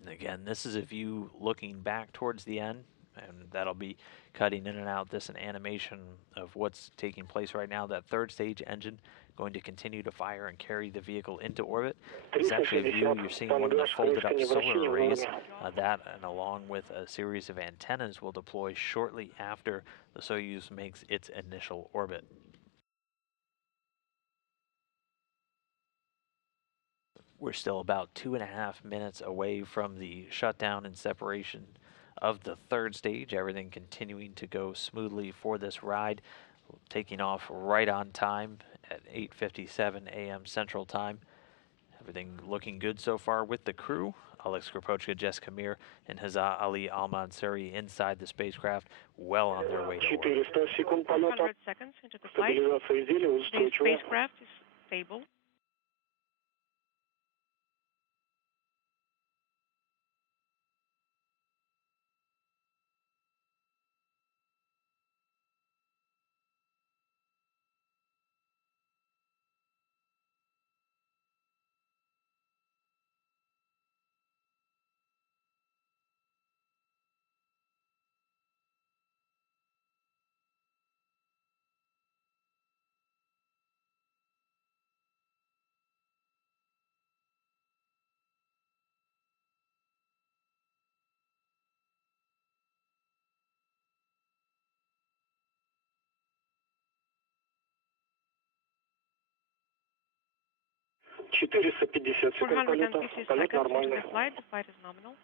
Again, this is a view looking back towards the end, and that'll be cutting in and out this an animation of what's taking place right now. That third stage engine going to continue to fire and carry the vehicle into orbit. This is actually a view you're seeing one of the folded up solar arrays. That, and along with a series of antennas, will deploy shortly after the Soyuz makes its initial orbit. We're still about 2.5 minutes away from the shutdown and separation of the third stage. Everything continuing to go smoothly for this ride. taking off right on time at 8:57 a.m. Central Time. Everything looking good so far with the crew. Oleg, Skripochka, Jessica Meir, and Hazzaa Ali Almansoori inside the spacecraft, well on their way to orbit. 400 seconds into the flight. The spacecraft is stable. Полет нормальный. The flight is nominal.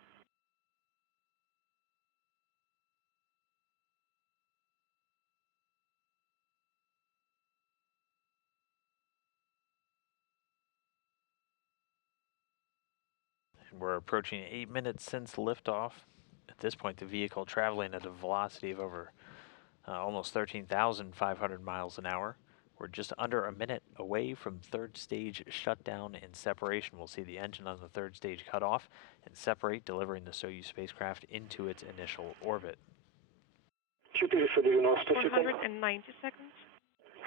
And we're approaching 8 minutes since liftoff. At this point, the vehicle traveling at a velocity of over almost 13,500 miles an hour. We're just under a minute away from third stage shutdown and separation. We'll see the engine on the third stage cut off and separate, delivering the Soyuz spacecraft into its initial orbit. 490 seconds.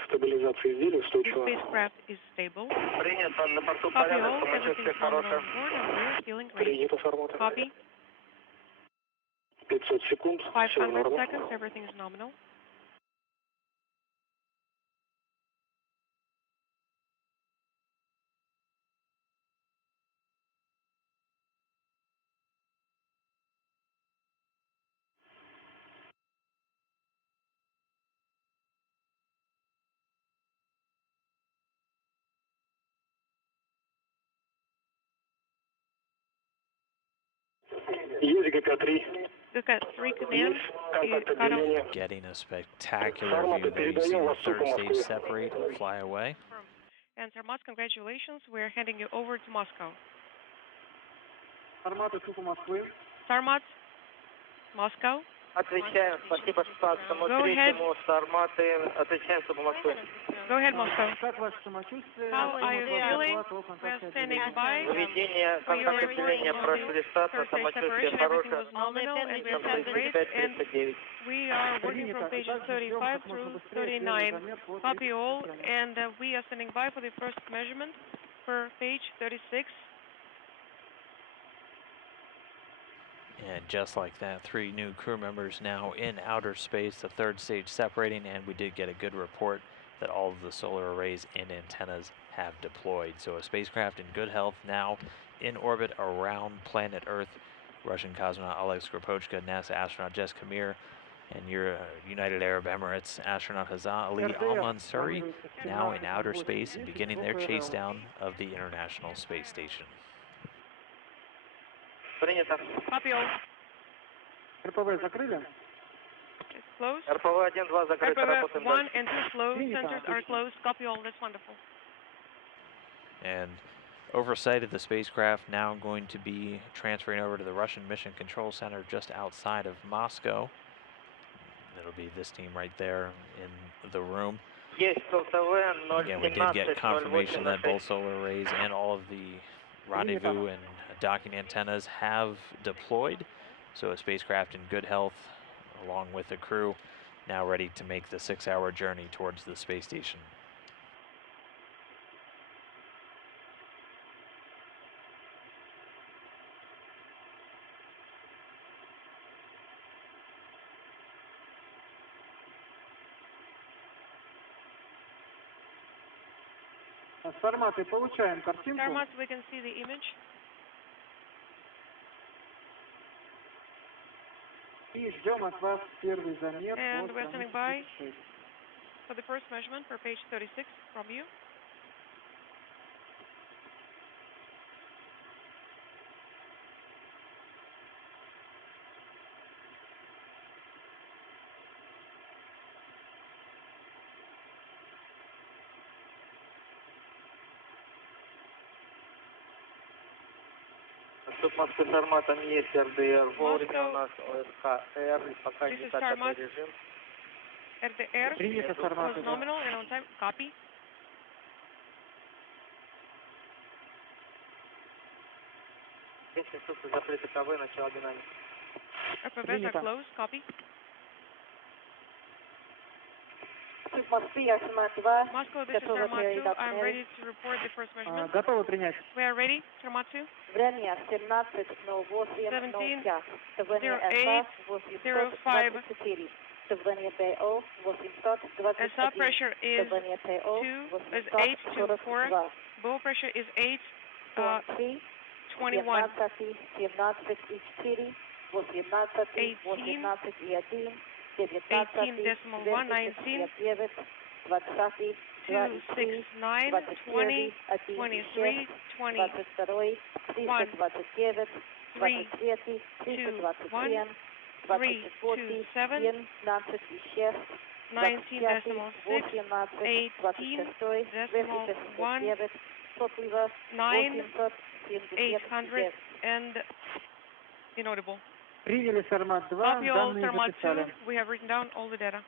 Стабилизация изделия The устойчива. spacecraft is stable. Принято. На борту Copy порядок. all. Самочувствие Everything's nominal хорошее. on board and we're feeling great. Принято, Сармата. Copy. 500 секунд. Все 500 норм. seconds. Everything is nominal. Есть ГК-3. GK3 command is cut off. Getting a spectacular view there. You see the third stage separate and fly away. And Sarmat, congratulations. We're handing you over to Moscow. Sarmat, Moscow. Отвечаем. Спасибо, Штатскому. Go ahead. Третьему Сарматы. Отвечаем, чтобы Москвы. Go ahead, Moscow. How are you feeling? We're standing by. Выведение контакта отделения прошли штатно. Самочувствие Everything хорошее. was nominal and we are great. And we are working from pages 35 through 39. Copy all. And we are standing by for the first measurement for page 36. And just like that, 3 new crew members now in outer space, the third stage separating, and we did get a good report that all of the solar arrays and antennas have deployed. So a spacecraft in good health now in orbit around planet Earth. Russian cosmonaut Oleg Skripochka, NASA astronaut Jessica Meir, and your United Arab Emirates astronaut Hazzaa Ali Almansoori now in outer space and beginning their chase down of the International Space Station. Принято. Copy all. РПВ закрыли? It's closed. РПВ 1, 2 закрыто. RPV Работаем 1 дальше. and 2 closed. Sensors are closed. Copy all. That's wonderful. And oversight of the spacecraft now going to be transferring over to the Russian Mission Control Center just outside of Moscow. It'll be this team right there in the room. Есть СЛТВ Again, we did 017 get confirmation that 08 both solar arrays and all of the rendezvous and docking antennas have deployed. So a spacecraft in good health, along with the crew, now ready to make the 6-hour journey towards the space station. Сарматы, получаем картинку. Sarmat, we can see the image. И ждем от вас первый замер. And we're standing by for the first measurement for page 36 from you. Москва Сармат, там есть РДР. Вовремя у Moscow, нас ОСХ-Р, пока this не is катаный Sarmat. режим. RDR Принято, Сармат, was да. nominal and on time. Copy. Если инструкция закрыта КВ, начало динамики. FFS are closed. Copy. Moscow, this is Sarmat 2. I'm ready to report the first measurement. Готовы принять? We are ready, Sarmat 2. Время 17:08:05. 08:05. Давление ПО 821. SR pressure is 824. Bow pressure is 821. 18.119. 269, 20, 23, 20, 1, 3, 2, 1, 3, 2, 7, 19.6, 18.1, 9, 800, and inaudible. Приняли Сармат 2, Copy all, данные Sarmat 2. записали. We have written down all the data.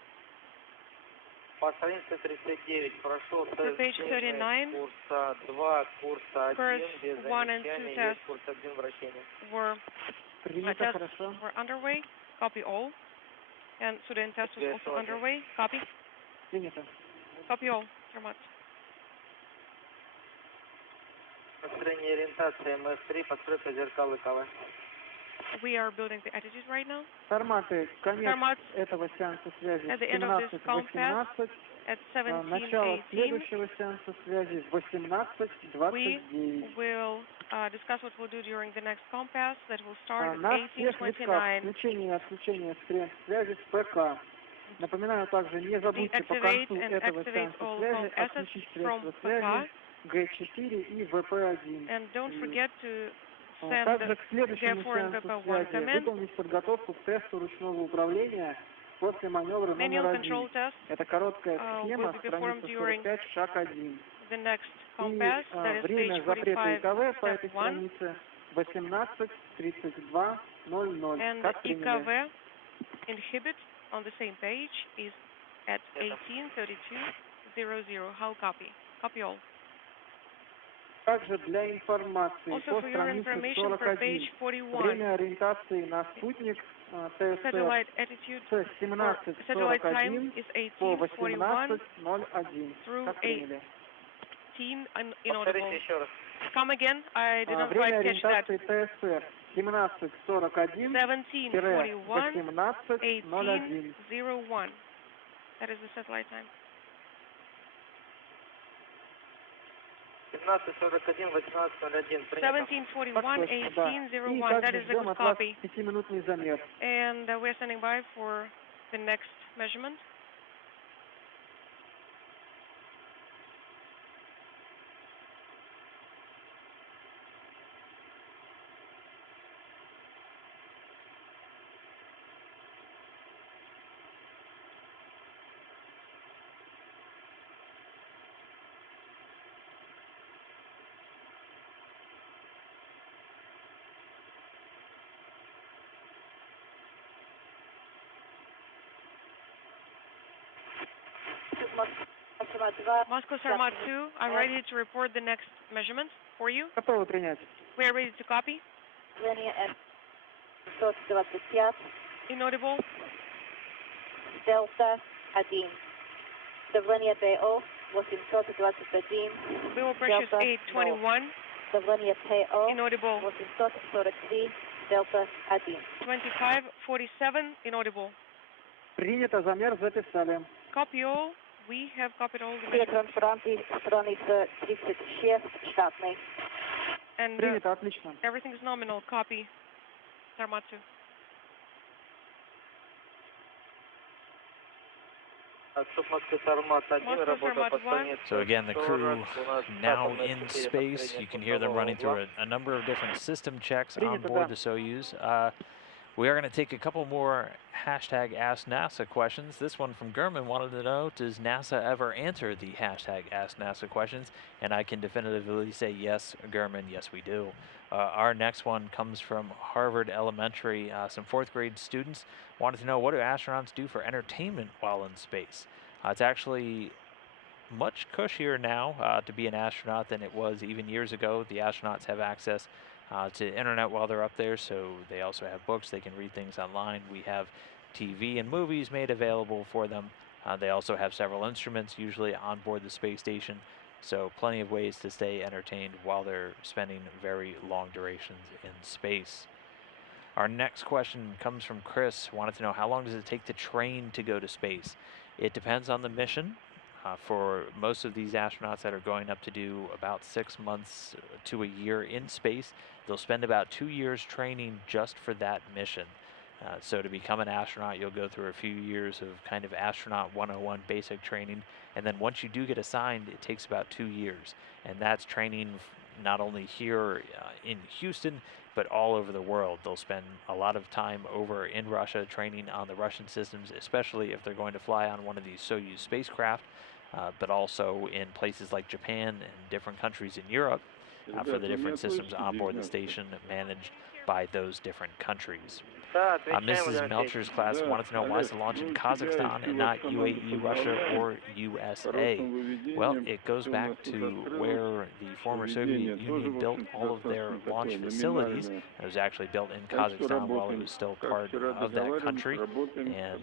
По странице 39 прошел To page 39, курса 2, курса 1, Course без 1 and 2 замечаний, tests есть курс 1 вращения. Tests were underway. Copy all. And student test was also underway. Copy. Принято. Copy all, Sarmat. Построение ориентации МС-3, постройка зеркал и КВ. We are building the attitude right now. Сарматы, конец Sarmats, этого сеанса связи at the end of this compass 17:18. at Начало 17:18, следующего сеанса связи 18:29. we will discuss what we'll do during the next compass that will start at На всех витках 18:29. включение и отключение скрин связи с ПК. Напоминаю также, не забудьте по концу этого сеанса связи отключить средства связи Г4 и ВП1. And don't forget to send Также к следующему G4 and сеансу VP1 связи command. выполнить подготовку к тесту ручного управления после маневра номер Manual control 1. test Это короткая схема, will be performed страница during 45, шаг 1. the next И compass, that is время page запрета 45, ИКВ по этой step 1, странице 18:32:00. and Как приняли? IKV inhibit on the same page is at 18:32:00. How copy? Copy all. Также для информации Also по for your странице information, for 41. page 41, Время ориентации на спутник ТСР satellite attitude с or satellite time 17:41 is по 18:41 18:01. through Как приняли? 18 inaudible. еще раз. Come again, I did not Время quite catch that. ориентации ТСР 17:41 17:41, 18:01. 18:01. That is the satellite time. 17:41, 18:01. 17:41, И 18:01. That также is the ждем good от вас copy. 5-минутный замер. And we're standing by for the next measurement. Moscow Sarmat 2, I'm ready to report the next measurement for you. Готовы принять? We are ready to copy. Давление 725. Inaudible. Дельта 1. Давление ПО 821. Bow pressure is 821. Давление ПО Inaudible. 843. Дельта 1. 25:47. Inaudible. Принято, замер записали. Copy all. We have copied all the Все measurements. транспаранты, страница 36, штатный. And Принято, отлично. everything is nominal. Copy. Sarmat 2. So again, the crew now in space. You can hear them running through a number of different system checks on board the Soyuz. We are going to take a couple more hashtag Ask NASA questions. This one from Gurman wanted to know, does NASA ever answer the hashtag Ask NASA questions? And I can definitively say yes, Gurman, yes we do. Our next one comes from Harvard Elementary. Some 4th grade students wanted to know, what do astronauts do for entertainment while in space? It's actually much cushier now to be an astronaut than it was even years ago. The astronauts have access to internet while they're up there, so they also have books. They can read things online. We have TV and movies made available for them. They also have several instruments usually on board the space station, so plenty of ways to stay entertained while they're spending very long durations in space. Our next question comes from Chris. Wanted to know, how long does it take to train to go to space? It depends on the mission. For most of these astronauts that are going up to do about 6 months to a year in space, they'll spend about 2 years training just for that mission. So to become an astronaut, you'll go through a few years of kind of astronaut 101 basic training, and then once you do get assigned, it takes about 2 years, and that's training not only here in Houston, but all over the world. They'll spend a lot of time over in Russia training on the Russian systems, especially if they're going to fly on one of these Soyuz spacecraft, but also in places like Japan and different countries in Europe for the different systems on board the station managed by those different countries. Mrs. Melcher's class wanted to know, why is the launch in Kazakhstan and not UAE, Russia, or USA? Well, it goes back to where the former Soviet Union built all of their launch facilities. It was actually built in Kazakhstan while it was still part of that country. And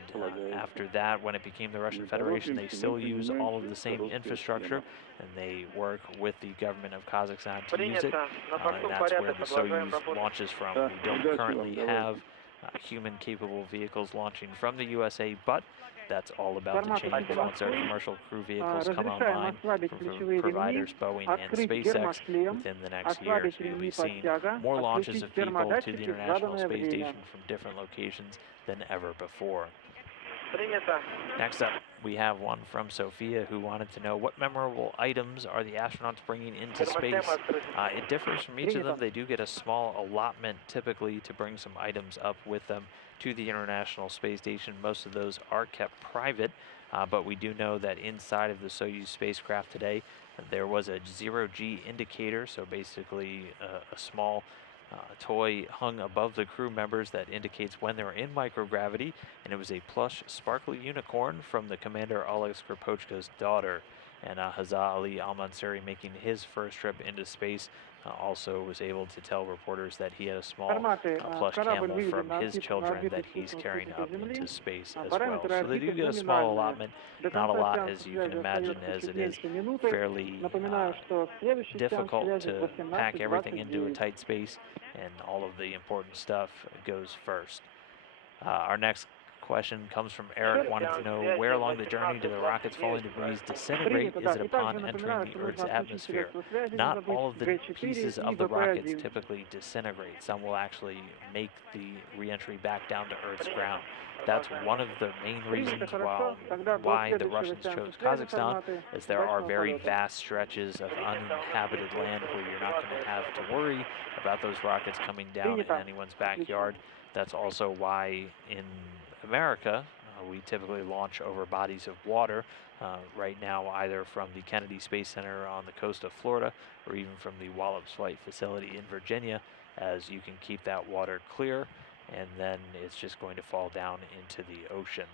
after that, when it became the Russian Federation, they still use all of the same infrastructure, and they work with the government of Kazakhstan to use it. And that's where the Soyuz launches from. We don't currently have human-capable vehicles launching from the USA, but that's all about to change once our commercial crew vehicles come online from providers Boeing and SpaceX within the next year. So you'll be seeing more launches of people to the International Space Station from different locations than ever before. Next up, we have one from Sophia who wanted to know, what memorable items are the astronauts bringing into space? It differs from each of them. They do get a small allotment typically to bring some items up with them to the International Space Station. Most of those are kept private, but we do know that inside of the Soyuz spacecraft today, there was a zero-G indicator, so basically a small toy hung above the crew members that indicates when they're in microgravity, and it was a plush, sparkly unicorn from the commander Oleg Skripochka's daughter. And Hazzaa Ali Almansoori, making his first trip into space, also was able to tell reporters that he had a small plush camel from his children that he's carrying up into space as well. So they do get a small allotment, not a lot as you can imagine, as it is fairly difficult to pack everything into a tight space, and all of the important stuff goes first. Our next question comes from Eric, wanted to know, where along the journey do the rocket's falling debris disintegrate? Is it upon entering the Earth's atmosphere? Not all of the pieces of the rockets typically disintegrate. Some will actually make the re-entry back down to Earth's ground. That's one of the main reasons why the Russians chose Kazakhstan, is there are very vast stretches of uninhabited land where you're not going to have to worry about those rockets coming down in anyone's backyard. That's also why in America, we typically launch over bodies of water right now, either from the Kennedy Space Center on the coast of Florida or even from the Wallops Flight Facility in Virginia, as you can keep that water clear, and then it's just going to fall down into the ocean.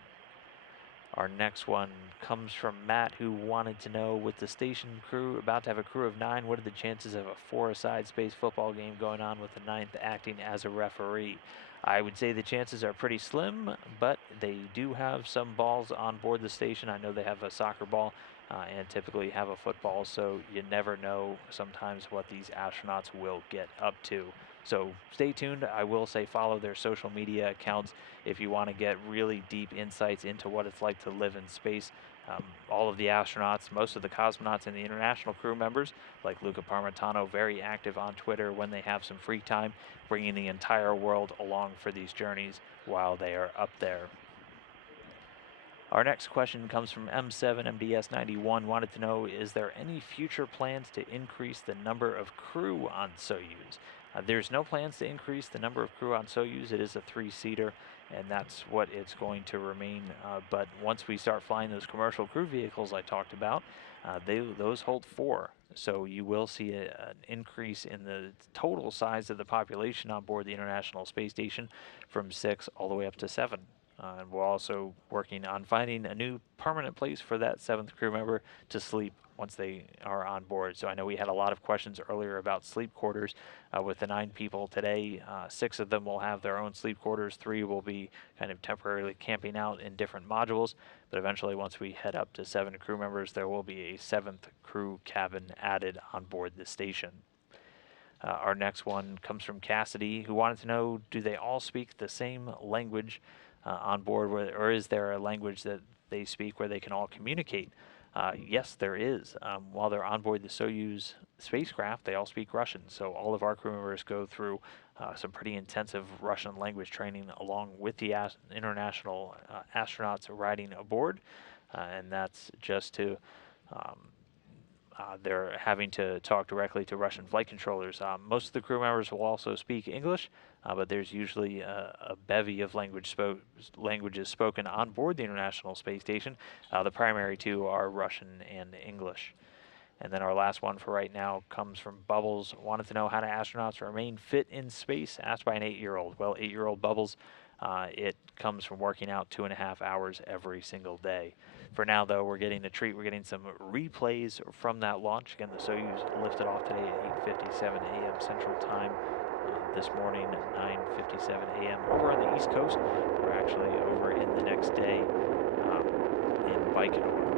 Our next one comes from Matt, who wanted to know, with the station crew about to have a crew of 9, what are the chances of a 4-a-side space football game going on with the 9th acting as a referee? I would say the chances are pretty slim, but they do have some balls on board the station. I know they have a soccer ball and typically have a football, so you never know sometimes what these astronauts will get up to. So stay tuned. I will say follow their social media accounts if you want to get really deep insights into what it's like to live in space. All of the astronauts, most of the cosmonauts and the international crew members, like Luca Parmitano, very active on Twitter when they have some free time, bringing the entire world along for these journeys while they are up there. Our next question comes from M7MDS91, wanted to know, is there any future plans to increase the number of crew on Soyuz? There's no plans to increase the number of crew on Soyuz. It is a 3-seater, and that's what it's going to remain. But once we start flying those commercial crew vehicles I talked about, those hold 4. So you will see an increase in the total size of the population on board the International Space Station from 6 all the way up to 7. And we're also working on finding a new permanent place for that 7th crew member to sleep once they are on board. So I know we had a lot of questions earlier about sleep quarters. With the 9 people today, 6 of them will have their own sleep quarters. 3 will be kind of temporarily camping out in different modules. But eventually, once we head up to 7 crew members, there will be a 7th crew cabin added on board the station. Our next one comes from Cassidy, who wanted to know, do they all speak the same language on board, or is there a language that they speak where they can all communicate? Yes, there is. While they're on board the Soyuz spacecraft, they all speak Russian, so all of our crew members go through some pretty intensive Russian language training along with the international astronauts riding aboard, and that's just to they're having to talk directly to Russian flight controllers. Most of the crew members will also speak English, but there's usually a bevy of languages spoken on board the International Space Station. The primary 2 are Russian and English. And then our last one for right now comes from Bubbles. Wanted to know how do astronauts remain fit in space, asked by an 8-year-old. Well, 8-year-old Bubbles, it comes from working out 2.5 hours every single day. For now, though, we're getting a treat. We're getting some replays from that launch. Again, the Soyuz lifted off today at 8:57 a.m. Central Time. This morning, 9:57 a.m. over on the East Coast. We're actually over in the next day in Baikonur.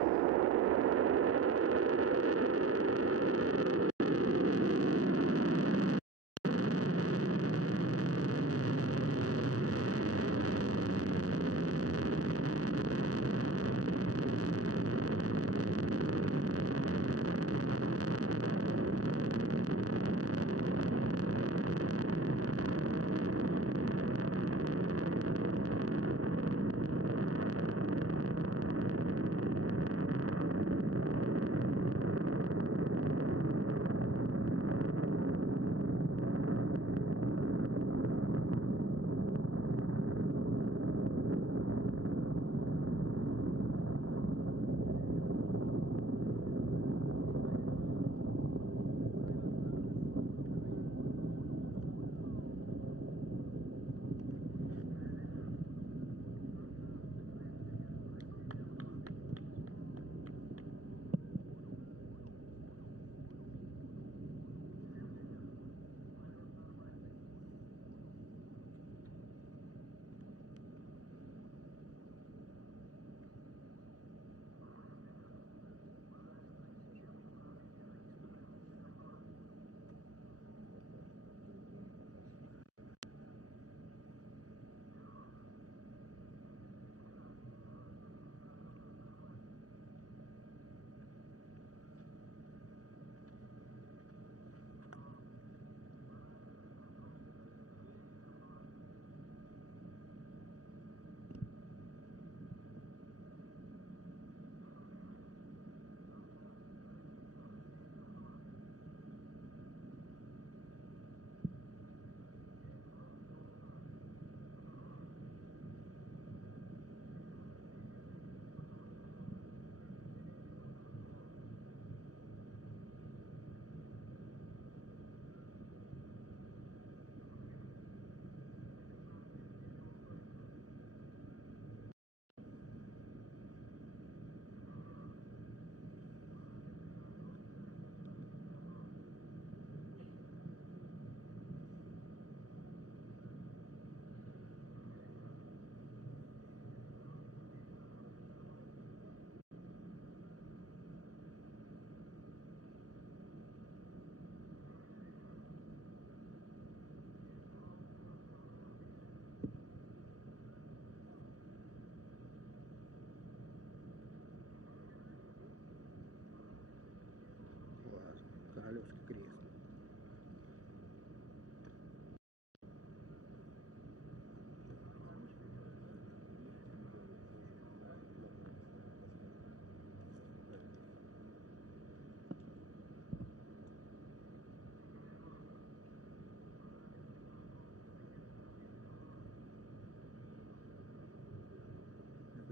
королевский крест.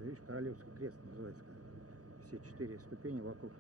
видишь, королевский крест называется. Все 4 ступени вокруг